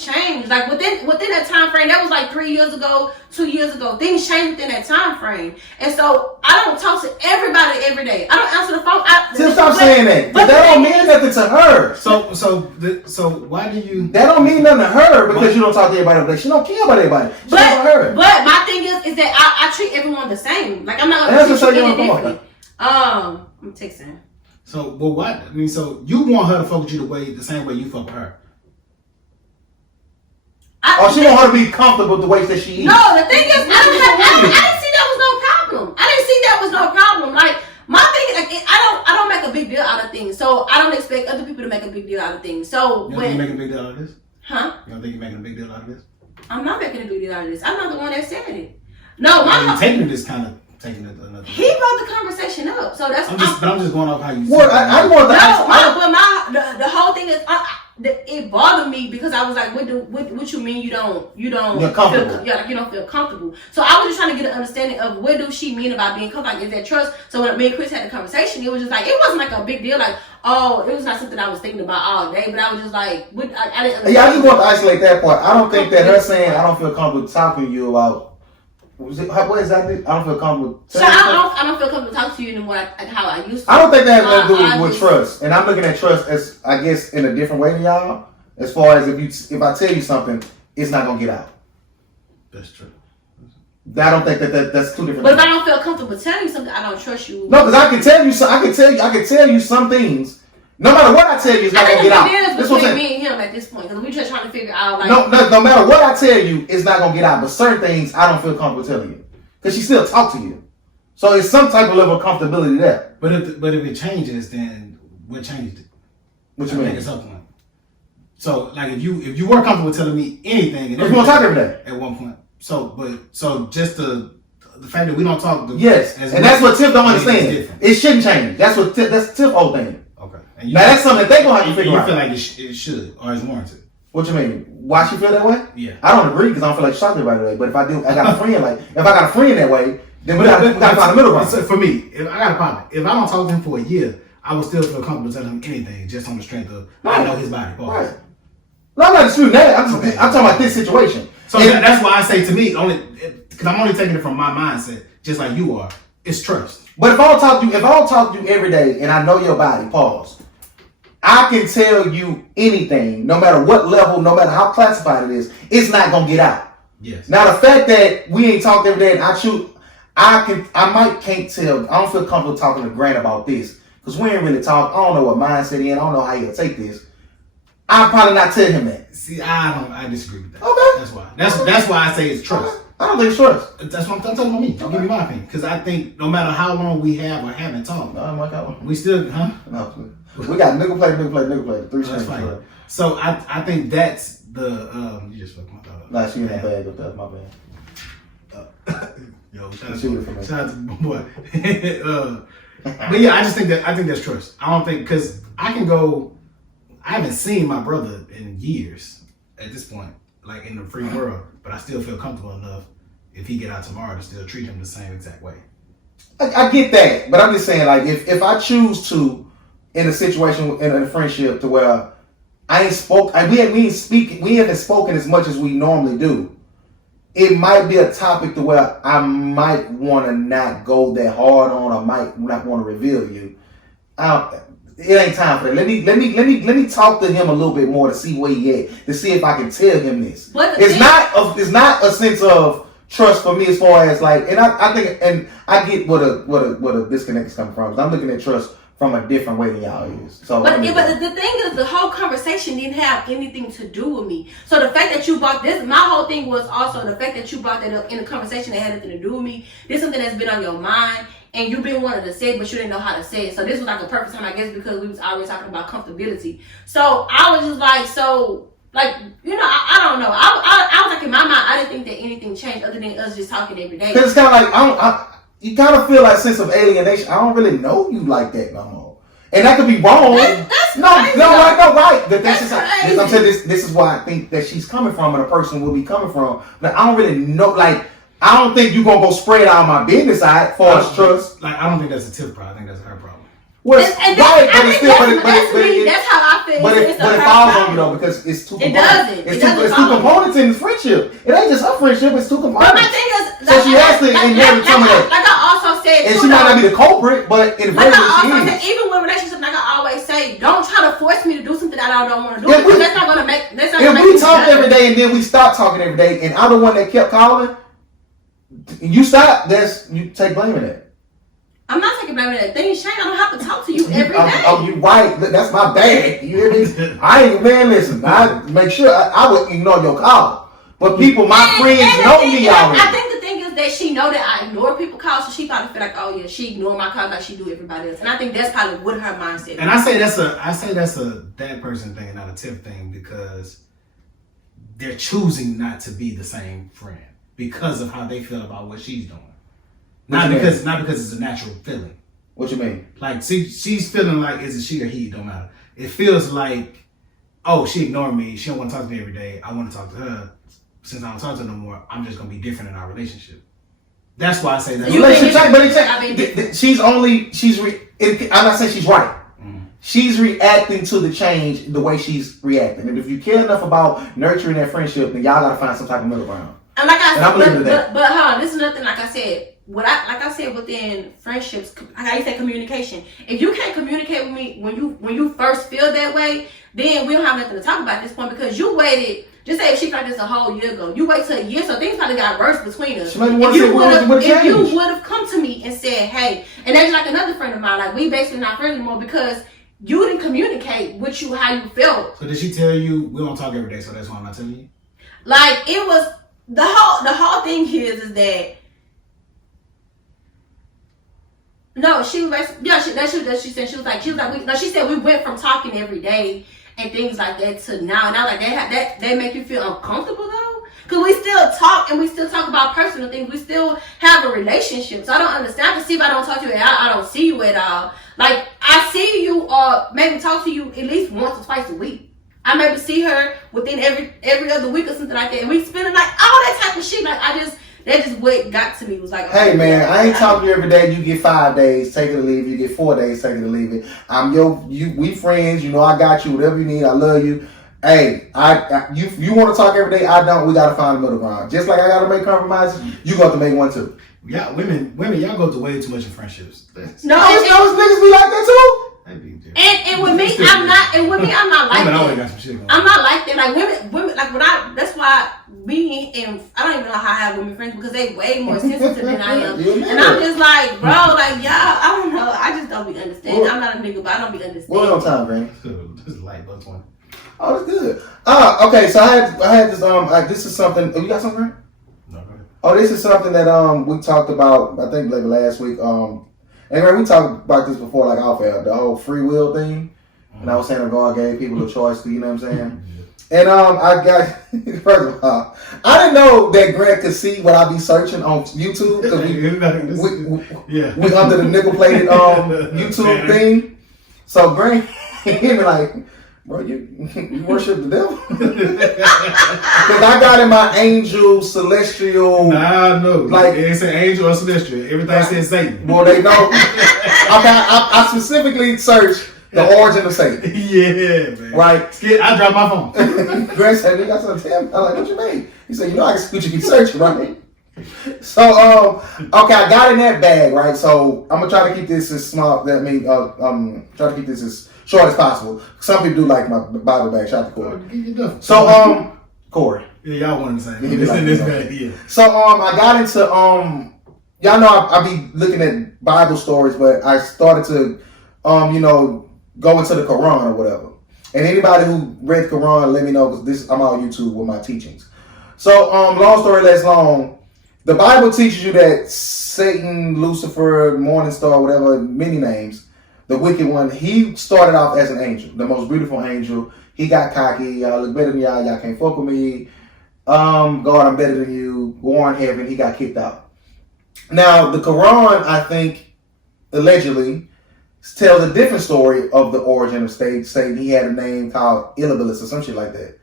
change. Like within that time frame, that was like 3 years ago, 2 years ago. Things change within that time frame, and so I don't talk to everybody every day. I don't answer the phone. Just stop saying that. But that don't mean nothing to her. So why do you? That don't mean nothing to her because you don't talk to everybody every day. She don't care about everybody. She about her. But my thing is that I treat everyone the same. Like I'm not gonna treat you any different. I'm texting. So, well, what? I mean, so you want her to fuck with you the same way you fuck with her? She want her to be comfortable with the way that she eats. No, the thing is, I didn't see that was no problem. I didn't see that was no problem. Like my thing is, like, I don't make a big deal out of things, so I don't expect other people to make a big deal out of things. So you think you're making a big deal out of this? Huh? You don't think you're making a big deal out of this? I'm not making a big deal out of this. I'm not the one that said it. No, you're taking this kind of taking it another. He brought the conversation up, so that's. I'm just going off how you. What I want to ask. But the whole thing is, it bothered me because I was like, what you mean you don't You're comfortable. you don't feel comfortable. So I was just trying to get an understanding of what do she mean about being comfortable? Like, is that trust? So when me and Chris had the conversation, it was just like it wasn't like a big deal. Like, oh, it was not something I was thinking about all day, but I was just like, I didn't understand. Yeah, I just want to isolate that part. I don't think that her saying I don't feel comfortable talking to you about. What exactly? I don't feel comfortable. So I don't feel comfortable talking to you anymore like how I used to. I don't think that has nothing to do with trust, and I'm looking at trust as I guess in a different way than y'all. As far as if I tell you something, it's not gonna get out. That's true. I don't think that's two different. But things. if I don't feel comfortable telling you something, I don't trust you. No, because I can tell you. I can tell you some things. No matter what I tell you, it's not gonna get out. That's what I'm saying. Me and him at this point, because we just trying to figure out like. No matter what I tell you, it's not gonna get out. But certain things I don't feel comfortable telling you because she still talk to you. So it's some type of level of comfortability there. But if it changes, then what changed it? What you mean? It's up one. So like if you were comfortable telling me anything, we gonna talk every day at one point. So just the fact that we don't talk. Yes, and that's what Tiff don't understand. It shouldn't change. That's Tiff whole thing. Okay. Now that's something that they gonna have to figure out. You feel like it should or it's warranted. What you mean? Why she feel that way? Yeah. I don't agree because I don't feel like she talked to everybody that way. But if I do, I got a friend if I got a friend that way, then we gotta find a middle ground. For me, if I got a partner, if I don't talk to him for a year, I would still feel comfortable telling him anything just on the strength of I know his body. Right. No, I'm not disputing that. I'm talking about this situation. So that's why I say to me, because I'm only taking it from my mindset, just like you are. It's trust. But if I don't talk to you every day and I know your body, pause. I can tell you anything, no matter what level, no matter how classified it is, it's not gonna get out. Yes. Now the fact that we ain't talked every day and I can't tell. I don't feel comfortable talking to Grant about this because we ain't really talk. I don't know what mindset he in. I don't know how he'll take this. I'll probably not tell him that. See, I disagree with that. Okay. That's why I say it's trust. I don't think it's trust. That's what I'm talking about me. I'll give you my opinion. Because I think no matter how long we have or haven't talked, we still, No, we got nigga play, 3 that's strings. fine. So I think that's the, you just fucked my thought up. Nah, she in that bag, but that's my bad. Yo, shout Shout out to my boy. But yeah, I think that's trust. I don't think, because I haven't seen my brother in years at this point, like in the free world, but I still feel comfortable enough if he get out tomorrow to still treat him the same exact way. I get that, but I'm just saying, like, if I choose to, in a situation, in a friendship, to where we haven't spoken as much as we normally do, it might be a topic to where I might want to not go that hard on, or might not want to reveal you. It ain't time for that. Let me talk to him a little bit more to see where he at, to see if I can tell him this. It's not a sense of trust for me as far as like, and I think, and I get what a disconnect is coming from. I'm looking at trust from a different way than y'all is. So, but the thing is, the whole conversation didn't have anything to do with me. So the fact that you brought this, my whole thing was also the fact that you brought that up in a conversation that had nothing to do with me. This is something that's been on your mind, and you've been wanting to say it, but you didn't know how to say it. So this was like a perfect time, I guess, because we was always talking about comfortability. So I was just like, I don't know. I was like, in my mind, I didn't think that anything changed other than us just talking every day. Because it's kind of like, you kind of feel like a sense of alienation. I don't really know you like that no more. And that could be wrong. That's right. But that's I'm saying this is why I think that she's coming from and a person will be coming from. But I don't really know, like, I don't think you're going to go spread out my business side for us trust. Like, I don't think that's a Tiff problem. I think that's her problem. Well, that's how I feel. But it falls on you though because it's two components. It's two components in this friendship. It ain't just her friendship. It's two components. But my thing is, so she has to inherit some of that. Like I also said, and she might not be the culprit, but in the very she is. Even with relationships, like I always say, don't try to force me to do something that I don't want to do. Because that's not gonna make. If we talk every day and then we stop talking every day, and I'm the one that kept calling, you stop. You take blame in that. I'm not taking blame for that. Things change. I don't have to talk to you every day. You right. That's my bad. You hear me? I ain't, man, listen. I make sure I would ignore your call. But people, my friends know me already. I think the thing is that she know that I ignore people calls, so she probably feel like, oh yeah, she ignore my calls like she do everybody else. And I think that's probably what her mindset is. And I say that's a that person thing, not a Tiff thing, because they're choosing not to be the same friend because of how they feel about what she's doing. Not because it's a natural feeling. What you mean? Like, see, she's feeling like, is it she or he? It don't matter. It feels like, oh, she ignored me. She don't want to talk to me every day. I want to talk to her. Since I don't talk to her no more, I'm just gonna be different in our relationship. That's why I say that. I'm not saying she's right. She's reacting to the change the way she's reacting. And if you care enough about nurturing that friendship, then y'all gotta find some type of middle ground. And like I said, but hold on, this is nothing. Like I said, within friendships, how you say communication. If you can't communicate with me when you first feel that way, then we don't have nothing to talk about at this point because you waited. Just say if she felt this a whole year ago, you wait till a year, so things probably got worse between us. If you would have come to me and said, hey, and that's like another friend of mine, like we basically not friends anymore because you didn't communicate with you how you felt. So did she tell you we don't talk every day, so that's why I'm not telling you? Like it was the whole thing is that no, she was she said we went from talking every day and things like that to now. And I was like that make you feel uncomfortable though? Because we still talk and we still talk about personal things. We still have a relationship. So I don't understand. I can see if I don't talk to you at all, I don't see you at all. Like I see you or maybe talk to you at least once or twice a week. I maybe see her within every other week or something like that. And we spend like all that type of shit. Like that just what got to me was like, hey man, I ain't talking to you every day. You get 5 days, take it or leave it. You get 4 days, take it or leave it. We friends. You know I got you. Whatever you need, I love you. Hey, you want to talk every day? I don't. We gotta find a middle ground. Just like I gotta make compromises, you got to make one too. Yeah, women, y'all go to way too much in friendships. No, niggas be like that too. And with me, I'm not. And with me, I'm not like that. Got some shit going I'm not like that. Like women, like when that's why me and I don't even know how I have women friends because they way more sensitive than I am. And I'm just like, bro, like y'all, I don't know. I just don't be understanding. I'm not a nigga, but I don't be understanding. What on time, Green? This is light, but one. Oh, that's good. Okay. So I had this. This is something. Oh, you got something? No, go ahead. Oh, this is something that we talked about. I think maybe last week. And we talked about this before, like off air, the whole free will thing. And I was saying that God gave people a choice. You know what I'm saying? And I got first of all, I didn't know that Grant could see what I be searching on YouTube because we under the nickel plated YouTube thing. So Grant he be like, bro, you worship the devil? Because I got in my angel, celestial. Nah, no. Like, it ain't say angel or celestial. Everything says Satan. Well, they know. I specifically searched the origin of Satan. Yeah, man. Right? I dropped my phone. Grant said, you got something to tell me? I'm like, what you mean? He said, I can see what you be searching, right? So, okay, I got in that bag, right? So, I'm going to try to keep this as small, try to keep this as short as possible. Some people do like my Bible bag. Shout out to Corey. So, Corey. Yeah, y'all want the same. It's in this bag, yeah. So, I got into, y'all know I be looking at Bible stories, but I started to, go into the Quran or whatever. And anybody who read the Quran, let me know, because I'm on YouTube with my teachings. So, long story less long, the Bible teaches you that Satan, Lucifer, Morning Star, whatever, many names, the wicked one, he started off as an angel, the most beautiful angel. He got cocky. Y'all look better than y'all. Y'all can't fuck with me. God, I'm better than you. War in heaven. He got kicked out. Now, the Quran, I think, allegedly, tells a different story of the origin of Satan. He had a name called Illibilis or some shit like that.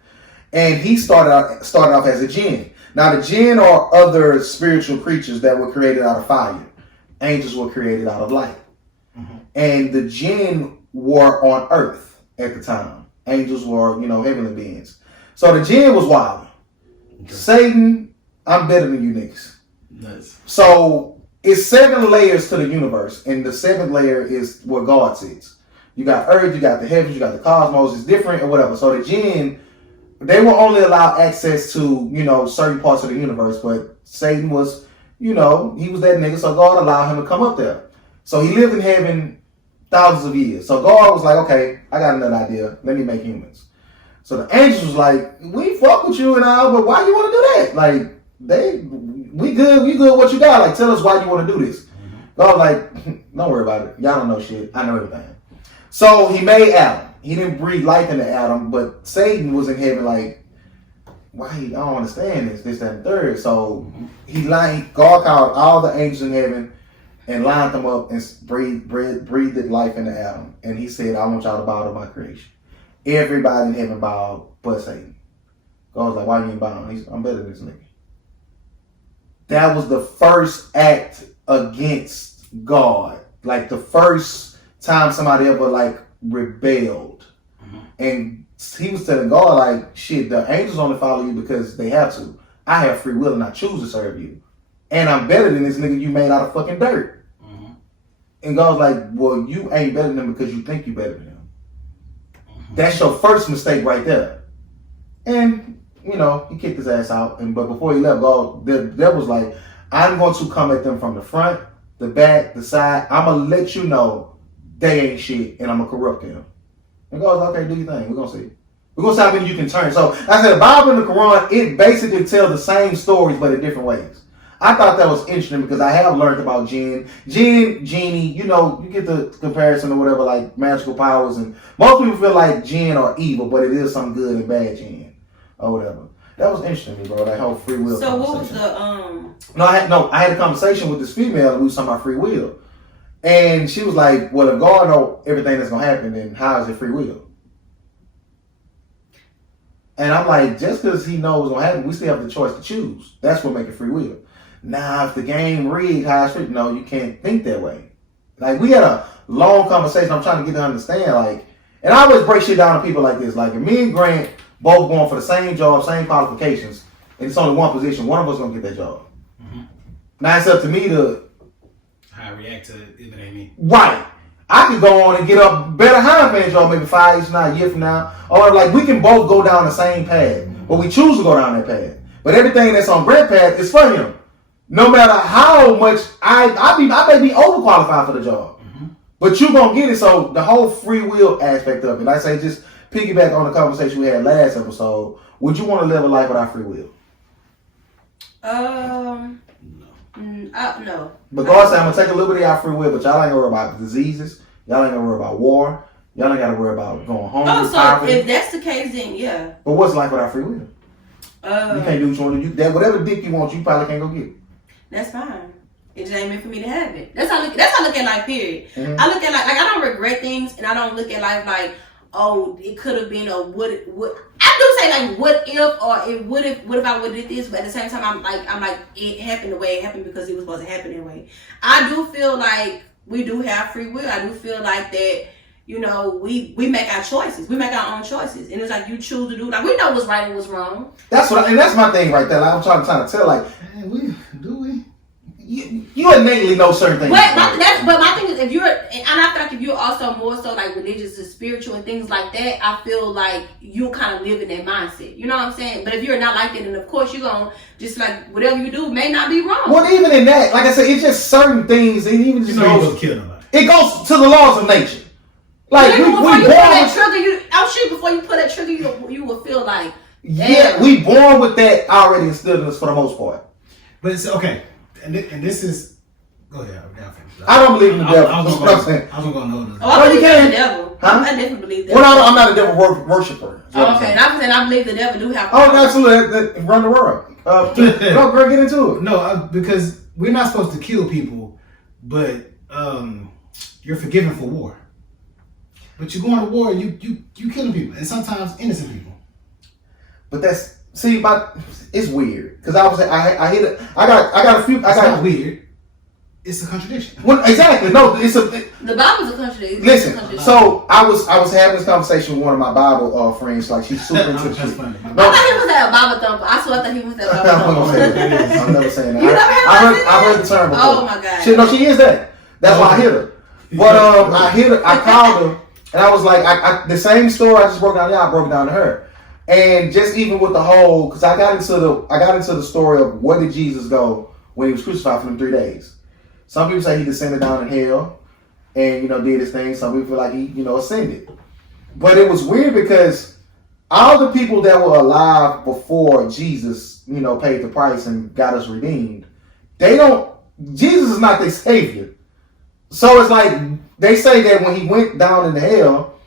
And he started off as a jinn. Now, the jinn are other spiritual creatures that were created out of fire. Angels were created out of light. Mm-hmm. And the jinn were on earth at the time. Angels were, heavenly beings. So the jinn was wild. Okay. Satan, I'm better than you niggas. Nice. So it's 7 layers to the universe. And the 7th layer is where God sits. You got earth, you got the heavens, you got the cosmos. It's different or whatever. So the jinn, they will only allow access to, certain parts of the universe. But Satan was, he was that nigga. So God allowed him to come up there. So he lived in heaven thousands of years. So God was like, okay, I got another idea. Let me make humans. So the angels was like, we fuck with you and all, but why you want to do that? Like, we good what you got. Like, tell us why you want to do this. Mm-hmm. God was like, don't worry about it. Y'all don't know shit. I know everything. So he made Adam. He didn't breathe life into Adam, but Satan was in heaven like, why? I don't understand this, that, and third. So God called all the angels in heaven and lined them up and breathed life into Adam. And he said, I want y'all to bow to my creation. Everybody in heaven bowed but Satan. God was like, why you ain't bowing? I'm better than this nigga. That was the first act against God. Like the first time somebody ever like rebelled. Mm-hmm. And he was telling God like, shit, the angels only follow you because they have to. I have free will and I choose to serve you. And I'm better than this nigga you made out of fucking dirt. Mm-hmm. And God's like, well, you ain't better than him because you think you better than him. Mm-hmm. That's your first mistake right there. And, you know, he kicked his ass out. But before he left, God, the devil was like, I'm going to come at them from the front, the back, the side. I'm going to let you know they ain't shit and I'm going to corrupt them. And God's like, okay, do your thing. We're going to see. We're going to see how many you can turn. So, I said, the Bible and the Quran, it basically tells the same stories, but in different ways. I thought that was interesting because I have learned about jinn, genie, you know, you get the comparison or whatever, like magical powers. And most people feel like jinn are evil, but it is some good and bad jinn or whatever. That was interesting to me, bro, that whole free will So conversation. what was the, I had a conversation with this female and we was talking about free will. And she was like, well, if God knows everything that's going to happen, then how is it free will? And I'm like, just because he knows what's going to happen, we still have the choice to choose. That's what makes it free will. Now, if the game rigged, how it's free, no, you can't think that way. Like, we had a long conversation. I'm trying to get to understand, like, and I always break shit down to people like this. Like, if me and Grant both going for the same job, same qualifications, and it's only one position, one of us going to get that job. Mm-hmm. Now, it's up to me to... how I react to it if it ain't me. Right. I could go on and get a better hiring manager job maybe 5 years from now, a year from now. Or like we can both go down the same path. But we choose to go down that path. But everything that's on Brent's path is for him. No matter how much I may be overqualified for the job. Mm-hmm. But you're gonna get it. So the whole free will aspect of it. Like I say, just piggyback on the conversation we had last episode. Would you want to live a life without free will? No. But God said, I'm going to take a little bit of y'all free will, but y'all ain't going to worry about diseases. Y'all ain't going to worry about war. Y'all ain't got to worry about going home. Oh, so if that's the case, then yeah. But what's life without free will? You can't do what you want to do. Whatever dick you want, you probably can't go get it. That's fine. It just ain't meant for me to have it. That's how I look at life, period. Mm-hmm. I look at life, like I don't regret things, and I don't look at life like, oh, it could have been, or what. I do say like, what if, or it would have. What if I would have did this? But at the same time, I'm like, it happened the way it happened because it was supposed to happen that way. I do feel like we do have free will. I do feel like that. You know, we make our choices. We make our own choices, and it's like you choose to do. Like we know what's right and what's wrong. That's my thing right there. Like, I'm trying to tell. Like, man, do we? You innately know certain things. But my thing is, if you're, and I feel like if you're also more so like religious and spiritual and things like that, I feel like you kind of live in that mindset. You know what I'm saying? But if you're not like that, then of course you're gonna just like whatever you do may not be wrong. Well, even in that, like I said, it's just certain things, and even just goes kill nobody. It goes to the laws of nature. Like before you pull that trigger, before you pull that trigger, you will feel like yeah, we born with that already instilled in us for the most part. But it's okay. And this is, go ahead. I don't believe in the devil. I was going to go on. Oh, I believe in the devil. Huh? I definitely believe that. Well, I'm not a devil worshiper. Oh, okay. And I'm saying I believe the devil do have. Oh, absolutely. Run the world. Go, girl, get into it. No, because we're not supposed to kill people, but you're forgiven for war. But you go on to war, and you killing people, and sometimes innocent people. But that's. See, it's weird because I hit it. I got a few. It's not weird. It's a contradiction. Well, exactly. No, the Bible's a contradiction. Listen, so I was having this conversation with one of my Bible friends. Like she's super into shit. I thought he was at a Bible thumper. I swear I thought he was at a Bible thumper. I'm never saying that. I heard the term before. Oh my god. She is that. That's why I hit her. But I hit her. I called her, and I was like, the same story I just broke down. Yeah, I broke it down to her. And just even with the whole, because I got into the story of where did Jesus go when he was crucified for them 3 days. Some people say he descended down in hell and did his thing. Some people feel like he ascended. But it was weird because all the people that were alive before Jesus paid the price and got us redeemed, Jesus is not their savior. So it's like they say that when he went down into hell,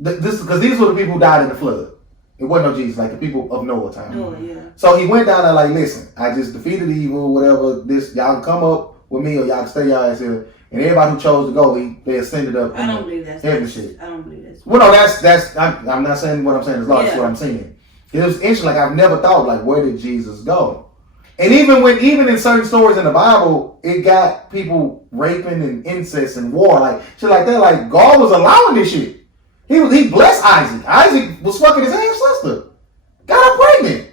because these were the people who died in the flood. It wasn't no Jesus, like the people of Noah time. Oh, yeah. So he went down there like, listen, I just defeated evil, whatever. Y'all can come up with me, or y'all can stay y'all ass here. And everybody who chose to go, they ascended up. I don't believe that's heaven shit. I don't believe that's. Well, no, that's. I'm not saying what I'm saying is lost. That's Yeah. what I'm saying. It was interesting. Like I've never thought, like, where did Jesus go? And even in certain stories in the Bible, it got people raping and incest and war, like shit like that. Like God was allowing this shit. He blessed Isaac. Isaac was fucking his half sister. Got her pregnant.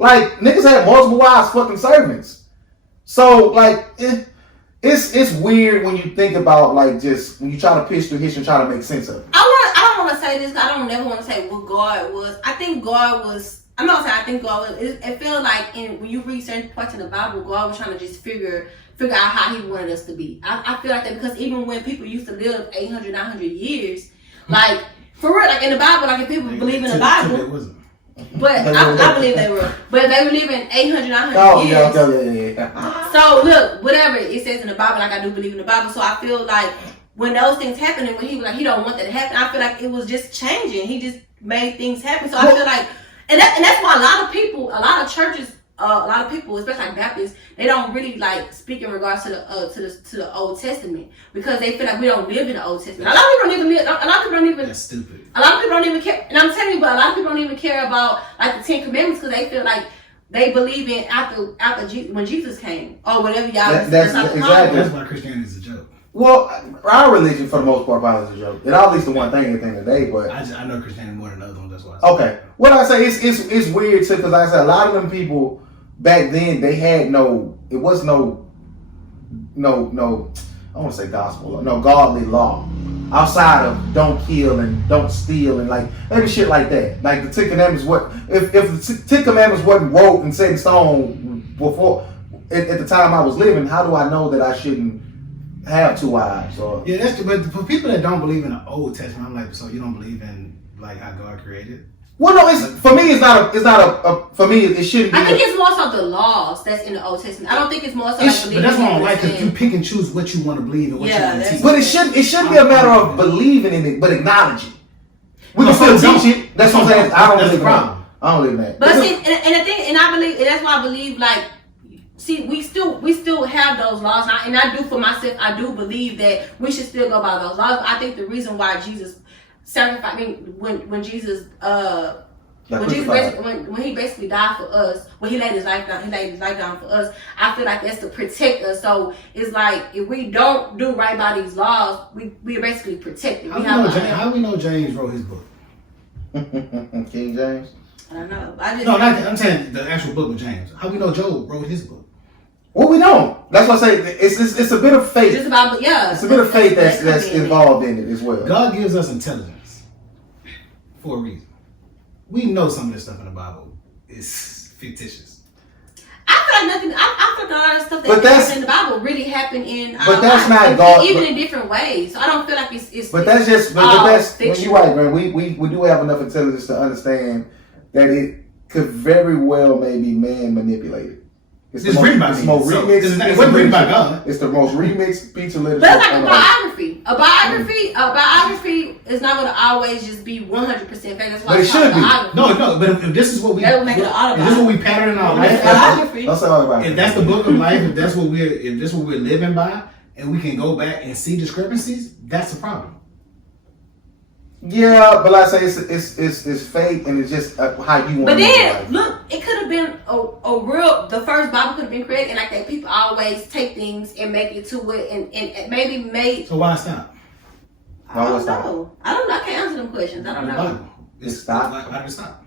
Like niggas had multiple wives, fucking servants. So like it's weird when you think about like just when you try to pitch through history and try to make sense of it. I don't want to say this. I don't never want to say what God was. I think God was. I'm not saying I think God was. It feels like when you read certain parts in the Bible, God was trying to just figure out how He wanted us to be. I feel like that because even when people used to live 800, 900 years, like for real, like in the Bible, like if people believe in the Bible, but I believe they were. But if they were living 800, 900 years. Yeah. So look, whatever it says in the Bible, like I do believe in the Bible. So I feel like when those things happen, and when He was like He don't want that to happen, I feel like it was just changing. He just made things happen. So I feel like. And that's why a lot of people, a lot of churches, a lot of people, especially like Baptists, they don't really like speak in regards to the Old Testament because they feel like we don't live in the Old Testament. A lot of people don't even live. A lot of people don't even. That's stupid. A lot of people don't even care. And I'm telling you, but a lot of people don't even care about like the 10 Commandments because they feel like they believe in after when Jesus came or whatever y'all. That's exactly. That's why Christianity is a joke. Well, our religion for the most part probably is a joke. It at least the one thing at the end of the day, but I know Christianity more than the other ones. That's why. I okay, what I say it's weird too because like I said a lot of them people back then they had it was no I want to say gospel no godly law outside of don't kill and don't steal and like maybe shit like that. Like the 10 Commandments, what if the 10 Commandments wasn't wrote and set in stone before at the time I was living? How do I know that I shouldn't have 2 wives? Or yeah, but for people that don't believe in the Old Testament, I'm like, so you don't believe in like how God created? Well, no, for me, it's not a for me, it shouldn't be. I think it's more so the laws that's in the Old Testament. I don't think it's more so like but that's what I don't like because you pick and choose what you want to believe and what you want to teach. But it shouldn't be a matter of believing in it, but acknowledging. We can still teach it. That's what I'm saying. I don't believe in that. I don't believe in that. But see, and the thing, and I believe, and that's why I believe like. See, we still have those laws, and I do for myself. I do believe that we should still go by those laws. But I think the reason why Jesus sacrificed, when Jesus when he basically died for us, when he laid his life down for us. I feel like that's to protect us. So it's like if we don't do right by these laws, we are basically protected. How do we know James wrote his book? King James. I don't know. I'm saying the actual book of James. How we know Job wrote his book? Well, we don't. That's what I say. It's a bit of faith. It's about It's a bit of faith that's involved in it as well. God gives us intelligence for a reason. We know some of this stuff in the Bible is fictitious. I feel like nothing. I feel like a lot of stuff that happened in the Bible really happened in. But that's not God. Even in different ways. So I don't feel like it's. But that's just. But that's when you're right, man. We do have enough intelligence to understand that it could very well maybe man manipulated. It's written by me. It wasn't written by God. It's the most remixed piece of literature. But it's like a biography. A biography is not going to always just be 100% fact. That's why it should be. No. But if this is what we, make it an this is what we pattern in our life. If that's the book of life, if that's what we're living by, and we can go back and see discrepancies, that's a problem. Yeah, but like I say, it's fate, and it's just how you want. But then look, it could have been the first Bible could have been created, and like that, people always take things and make it to it, and maybe made. So why stop? I don't know. I can't answer them questions. I don't know. It's stop. Why did it stop?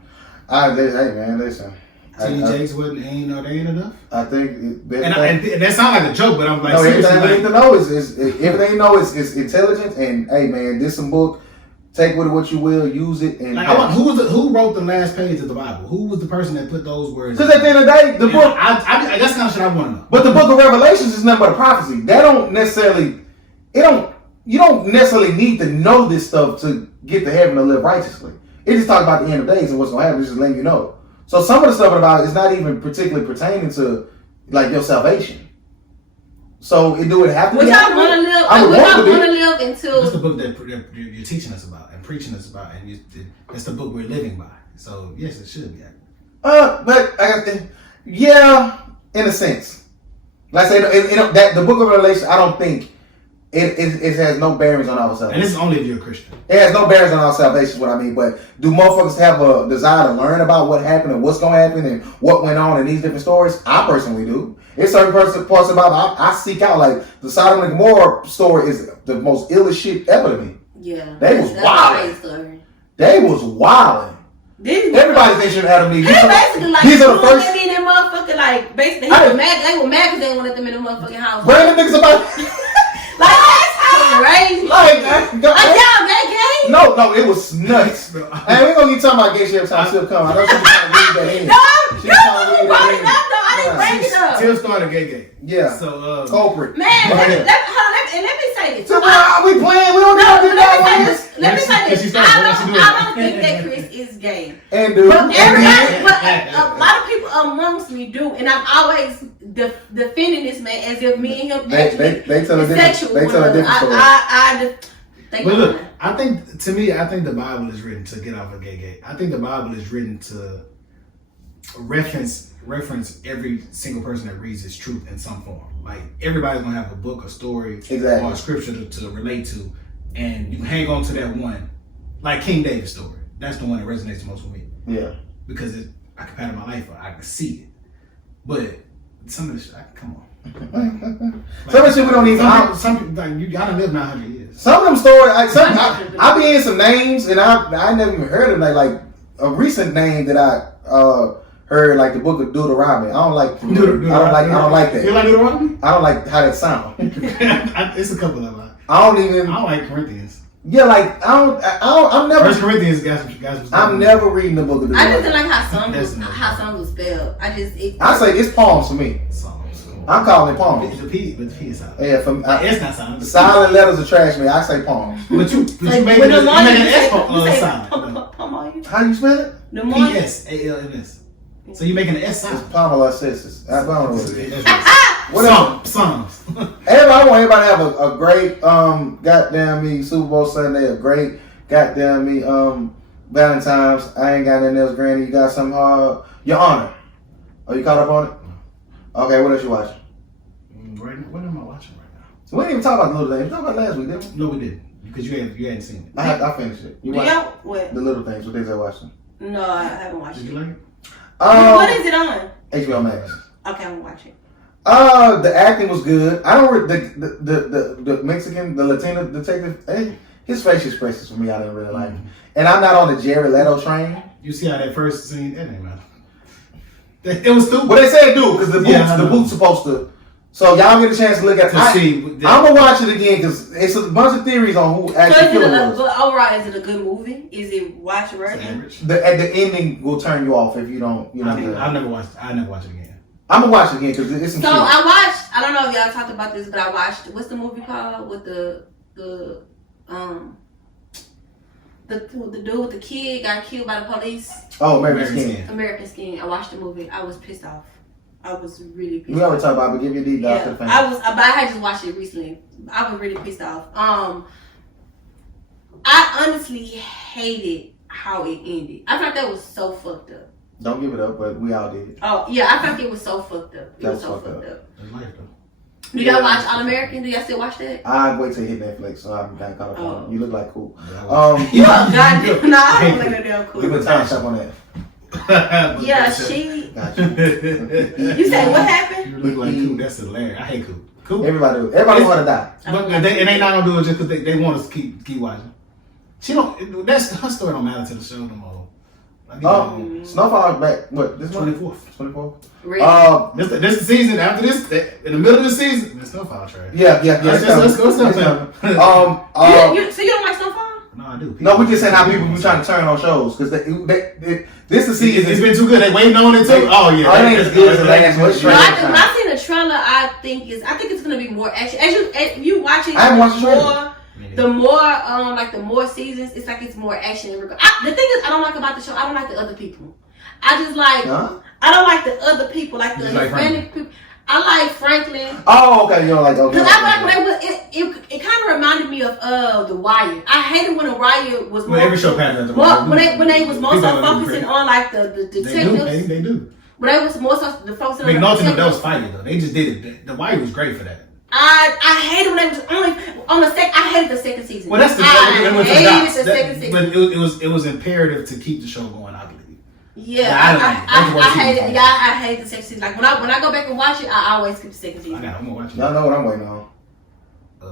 Hey man, listen. TJ's ain't enough. I think, and that sounds like a joke, but I'm like, no, seriously, everything we need to know is everything you know is intelligence, and hey man, this some book. Take with it what you will, use it, and who wrote the last page of the Bible? Who was the person that put those words? Because at the end of the day, the book. That's kind of shit I want to know. But the book of Revelations is nothing but a prophecy. That don't necessarily. You don't necessarily need to know this stuff to get to heaven or live righteously. It just talks about the end of days and what's gonna happen. It's just letting you know. So some of the stuff about it is not even particularly pertaining to like your salvation. So it do it have to be? We're not going to live until. That's the book that you're teaching us about and preaching us about, and that's the book we're living by. So yes, it should be. But yeah, in a sense. Like I say, that the Book of Revelation, I don't think it has no bearings on our salvation. And this is only if you're a Christian. It has no bearings on our salvation, is what I mean. But do motherfuckers have a desire to learn about what happened and what's going to happen and what went on in these different stories? I personally do. It's certain parts of the Bible I seek out. Like the Sodom and Gomorrah story is the most illest shit ever to me. Yeah. They was wilding. They was wilding. Everybody thinks you're Adam and Eve. Basically, like, these are the first. Them in that motherfucker, like, basically, they were mad because they wanted them in the motherfucking house. Bring the niggas about. Like, that's crazy. Y'all gay? No, it was nuts. Hey, we gonna keep talking about gay shit every time she'll come. I know she's trying to read that in. No, I didn't bring it up. Till started gay. Yeah. So, culprit. Man, let me say this. So we playing? We don't know that. Let me say this. I don't think that Chris is gay. And dude, but a lot of people amongst me do, and I'm always defending this man as if me and him they tell a different story. But look, I think the Bible is written to get off of gay. I think the Bible is written to reference every single person that reads its truth in some form. Like everybody's gonna have a book, a story, or a scripture to relate to, and you can hang on to that one. Like King David's story. That's the one that resonates the most with me. Yeah. Because I can pattern my life, I can see it. But some of this, come on. Some of the shit we don't even. Some like you gotta live 900 years. Some of them stories, like I be in some names, and I never even heard of them. Like a recent name that I heard, like the Book of Deuteronomy. I don't like. I don't like that. You like Deuteronomy? I don't like how that sounds. It's a couple of them. I don't like Corinthians. Yeah, like I'm never. First Corinthians, guys. I'm never reading the Book of Deuteronomy. I just didn't like how some was spelled. I say it's Palms for me. I'm calling it Palms. The P is silent. Yeah, it's not silent. The silent letters are trash me. I say Palms. But you make an S silent. How you spell it? P-S-A-L-M-S. So you making an S sound. It's Palmolacsis. I don't know what it is. Psalms. I want everybody to have a great goddamn me Super Bowl Sunday, a great goddamn me Valentine's. I ain't got nothing else, Granny. You got something hard? Your Honor. Are you caught up on it? Okay, what else you watching? What am I watching right now? So we didn't even talk about the Little Things. We talked about last week, didn't we? No, we didn't. Because you hadn't seen it. I finished it. You watched what? The Little Things. What things I watching? No, I haven't watched it. Did you like it? What is it on? HBO Max. Okay, I'm gonna watch it. The acting was good. I don't the Mexican, the Latino detective. His facial expressions for me, I didn't really like. And I'm not on the Jared Leto train. You see how that first scene? That didn't matter. It was stupid. Well, they said do because the boot's supposed to. So y'all get a chance to look at it. I'm gonna watch it again because it's a bunch of theories on who actually killed him. But overall, is it a good movie? Is it watch worthy? The ending will turn you off if you don't. You know. I've never watched. I never watch it again. I'm gonna watch it again because it's some. So shit. I watched. I don't know if y'all talked about this, but I watched. What's the movie called with the dude with the kid got killed by the police? Oh, American Skin. American Skin. I watched the movie. I was pissed off. I was really pissed off. We always talk about it, but give you a deep dive to the fans. But I had just watched it recently. I was really pissed off. I honestly hated how it ended. I thought that was so fucked up. Don't give it up, but we all did. Oh, yeah, I thought it was so fucked up. It was so fucked up. That's life, though. Do y'all watch All American? Do y'all still watch that? I wait till it hit Netflix, so I'm kind of caught up on it. You look like cool. Yeah, goddamn. Nah, I don't look like damn cool. Give me a time stop on that. Yeah, she. Got you. You said what happened? You look like Cool. That's hilarious. I hate Cool. Cool. Everybody want to die. But and they not gonna do it just because they want us to keep watching. She don't. That's her story. Don't matter to the show no more. Snowfall back. What? This 24th. 24th. Really? This the season. After this, in the middle of the season, it's Snowfall trash. Yeah. Let's go. So you don't like Snowfall? No, I do. No, we just saying how people be trying to turn on shows because this is season. It's been too good. They waiting on it too. Oh yeah. It ain't as good as the last one. When I seen the trailer, I think it's gonna be more action. As you watch it, I haven't watched the trailer. The more seasons, it's like it's more action. The thing is, I don't like about the show. I don't like the other people. I just like I don't like the other people, like the Hispanic people. I like Franklin. Oh, okay. You don't like okay. Because I like it kind of reminded me of The Wire. I hated when The Wire was more. Every show pattern when they was more so focusing on like the detectives. They do. But it was more so the folks that McNulty, that was fire though. They just did it. The Wire was great for that. I hated when they was only on the second. I hated the second season. Well, that's the I hated the second season. But it was imperative to keep the show going, I believe. Yeah, I hate the second season. Like when I go back and watch it, I always skip the second season. I'm gonna watch it. Y'all know what I'm waiting on.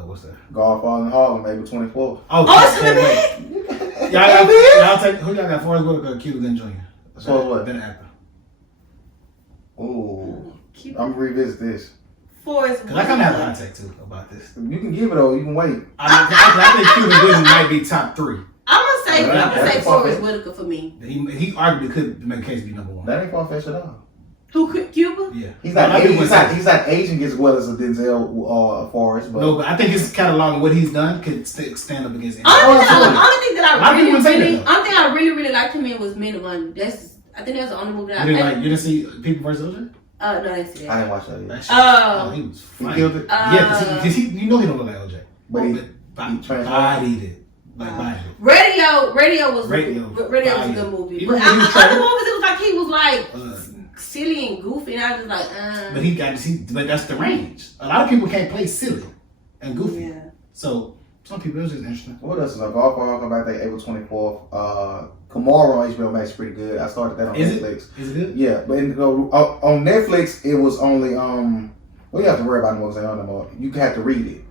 What's that? Godfather in Harlem, April 24th. Oh, it's coming back. Y'all take who y'all got? Forrest Whitaker, Cuba Gooding Jr. So what? Ben actor. Ooh, I'm gonna revisit this. Forrest. Cause I kind of have a hot take too about this. You can give it though. You can wait. I think Cuba Gooding might be top 3. I'm gonna say Forrest Whitaker for me. He arguably could make a case to be number 1. That ain't far fetched at all. Who could Cuba? Yeah, He's not aging as well as a Denzel Forrest, but no, but I think his catalog and what he's done could stand up against. Only thing that I really that. liked him in was Men of London. I think that's the only movie that you didn't see People vs. OJ? No, I didn't see that. I didn't watch that either. He was He fine. killed it. Yeah, because he don't look like OJ, But he bodied it. Bodied it. Radio was a Radio good movie. Even But when he was other trying- movies, it was like he was like silly and goofy, and I was just like, But that's the range. A lot of people can't play silly and goofy. Yeah. So some people, it was just interesting. What else is on Godfather? Come back April 24th. Kamara on HBO Max pretty good. I started that on Netflix. Is it good? Yeah, but on Netflix it was only well, you have to worry about it no more. You have to read it.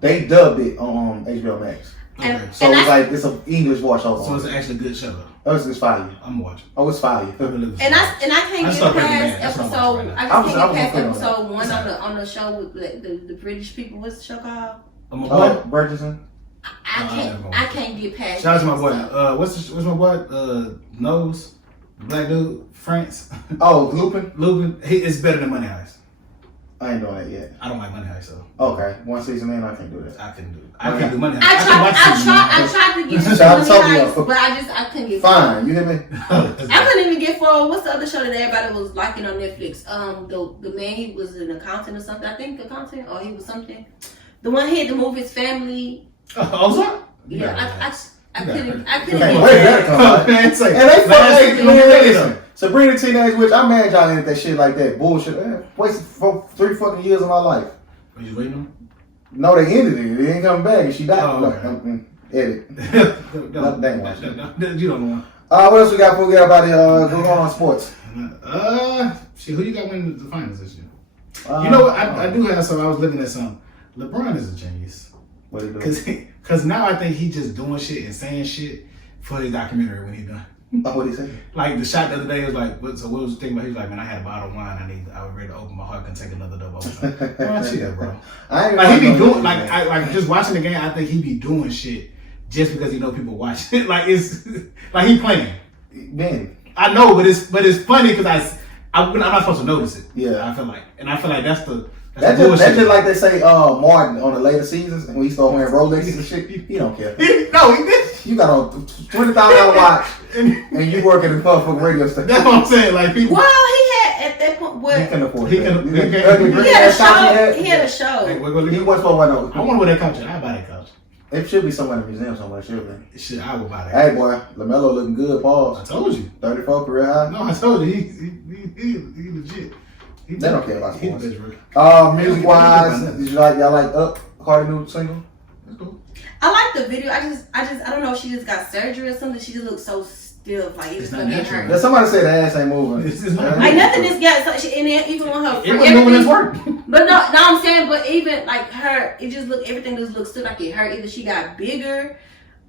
They dubbed it on HBO Max. Okay. So it's an English voiceover. So it's actually a good show though. Oh, it's fire. I'm gonna watch it. Oh, it's fire. and I can't get stopped Breaking past Bad. That's what I'm episode. watching right I now. just can't get past I was episode 1 on the show with the British people. What's the show called? Burgesson. I can't get past. Shout out to my it. boy. What's my boy? Nose, the black dude, France. Oh, Lupin. Lupin. It's better than Money Heist. I ain't doing that yet. I don't like Money Heist, so Okay, one season in, I can't do that. I couldn't do it. I can't do Money Heist. I tried to get into Shout out to Money Tokyo. Heist, but I couldn't get. Fine, you hear me? I couldn't even get for what's the other show that everybody was liking on Netflix? The man, he was an accountant or something. I think accountant or he was something. The one he had to move his family. Ozark? Yeah, I couldn't Where did get that come Oh, from? man, it's like, And they fucking listen. listen. Sabrina Teenage Witch, I'm mad y'all ended that shit like that. Bullshit. Wasted 3 fucking years of my life. Are you waiting on? No, they ended it. It ain't coming back and she died. Oh, okay. Edit. No, you don't know. What else we got before we get about here? Go on sports. Shit, who you got winning the finals this year? You know what? I do have some. I was looking at some. LeBron is a genius. What he doing? Because now I think he's just doing shit and saying shit for his documentary when he done. Oh, what he say? Like the shot the other day was like, what was the thing about? He was like, man, I had a bottle of wine. I was ready to open my heart and take another double. Bro, chill, bro. Like he be doing like just watching the game. I think he be doing shit just because he know people watch it. Like it's like he playing. Man. I know, but it's funny because I'm not supposed to notice it. Yeah. I feel like that's the. That's just like they say Martin on the later seasons when he started wearing Rolexes and shit. He don't care. No, he did. You got a $20,000 watch and you working in for radio station. That's what I'm saying. Like people. Well, he had at that point. He can afford He that. can- He had a show. He had a show. Hey, we're gonna He leave. went for one of I wonder where that couch is. I buy that couch. It should be somewhere in the museum somewhere. Should be. Shit, I would buy that. Hey boy, LaMelo looking good. I Pause. told you. 34 career high. No, I told you. He legit. They don't care about He's sports. the best rookie. Music wise, did y'all like Cardi new single? That's cool. I like the video. I don't know if she just got surgery or something. She just looks so stiff. Like It's it's not gonna get natural. her. There's somebody said the ass ain't moving. It's not Like nothing is got. So she, and then even on her, It was moving his work. But no, I'm saying, but even like her, it just look everything just looks still like it hurt. Either she got bigger,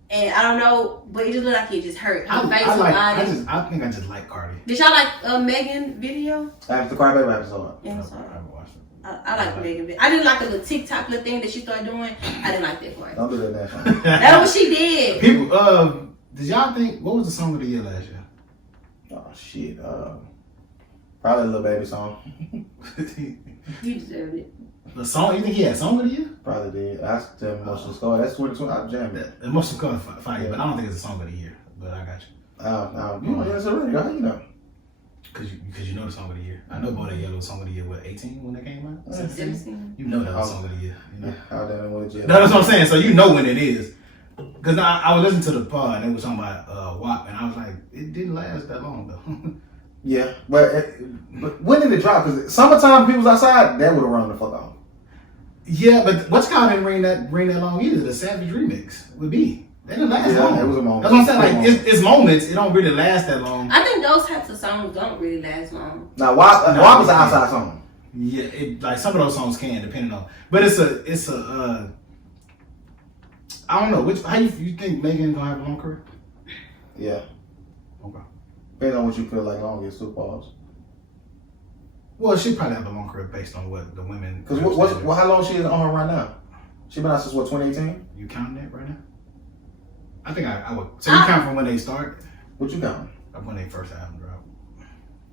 and I don't know, but it just looked like it just hurt. Her face, her body. I think I just like Cardi. Did y'all like Megan video? After the Cardi Baby episode. Yeah, I sorry. haven't watched it. I like Megan video. I didn't like the little TikTok little thing that she started doing. I didn't like that part. Don't do that next That's what she did. People, did y'all think what was the song of the year last year? Oh shit. Probably a Lil Baby song. You deserved it. The song? You think he had song of the year? Probably did. That's the emotional score. That's 2020. I jammed it. The most color fire, but I don't think it's a song of the year. But I got you. You know, that's already. How you know? Because you know the song of the year. I know Bodak Yellow was song of the year. What 18 when it came out? 17. You know that was song of the year. You know? How damn what it No, that's what I'm saying. So you know when it is. Because I was listening to the pod and they was talking about WAP and I was like, it didn't last that long though. Yeah, but when did it drop? Because summertime people was outside, that would have run the fuck off. Yeah, but what's called didn't ring that long either. The Savage remix would be. They didn't last long. It was a moment. That's what I'm saying. Like it's moments. It don't really last that long. I think those types of songs don't really last long. Now, why was the outside song? Yeah, like some of those songs can, depending on. But it's a. I don't know. How you think Megan gonna have a long career? Yeah. Okay. Depending on what you feel like long is, two pause. Well, she probably have a long career based on what the women. Because how long she is on her right now? She been out since what, 2018? You counting that right now? I think I would. So you count from when they start? What you counting? When they first album dropped.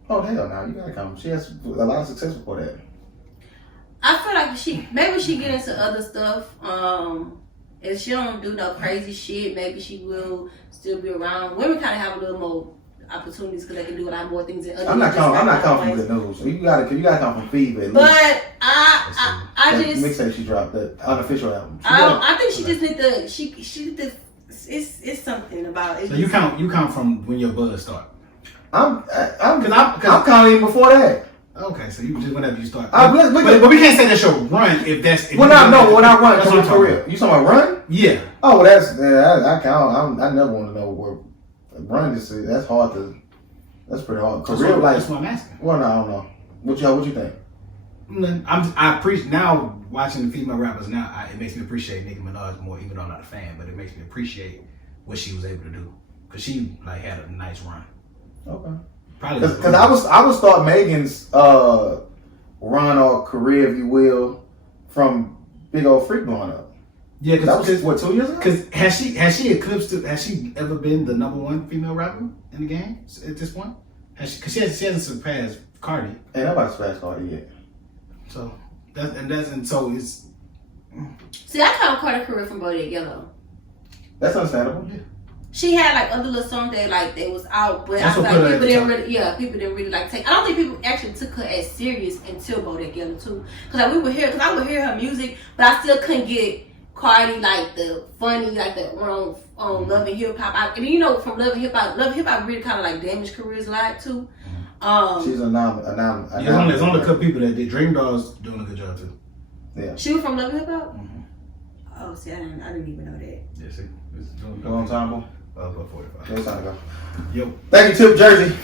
Oh hell no, you gotta count. She has a lot of success before that. I feel like maybe she get into other stuff. If she don't do no crazy shit, maybe she will still be around. Women kind of have a little more opportunities because they can do a lot more things than other. I'm not counting from good news. You gotta count from Fever at least. But I just mixtape she dropped, the unofficial album. I think she just need to she need to. It's something about it. So you count from when your buzz start. I'm counting even before that. Okay, so you just whenever you start. But we can't say that's your run if that's. When I run, that's that's for real. You talking about run? Yeah. Oh, well, I count. I never want to know where run is. That's hard to. That's pretty hard. Career, that's what I'm asking. Well, no, I don't know. What you think? I appreciate now watching the female rappers now. It makes me appreciate Nicki Minaj more, even though I'm not a fan. But it makes me appreciate what she was able to do because she like had a nice run. Okay. Probably because I would start Megan's run or career, if you will, from Big Old Freak growing up. Yeah, that was what 2 years ago. Because has she ever been the #1 female rapper in the game at this point? Because she hasn't surpassed Cardi. Ain't nobody surpassed Cardi yet. So so it's. See, I count Cardi career from Bodak Yellow. That's understandable. Yeah. She had like other little songs that like they was out, but That's I feel like people didn't really like take. I don't think people actually took her as serious until Bodak Yellow too. Because like I would hear her music, but I still couldn't get Cardi like the funny, like the on Love and Hip Hop. And you know from Love and Hip Hop really kind of like damaged careers a lot too. She's a there's only a couple people that did. Dream Doll's doing a good job too. Yeah. She was from Love and Hip Hop. Mm-hmm. Oh, see, I didn't even know that. Yeah, see, it's doing go on time, boy. About 45. It's time to go. Yo. Thank you, Tip Jersey.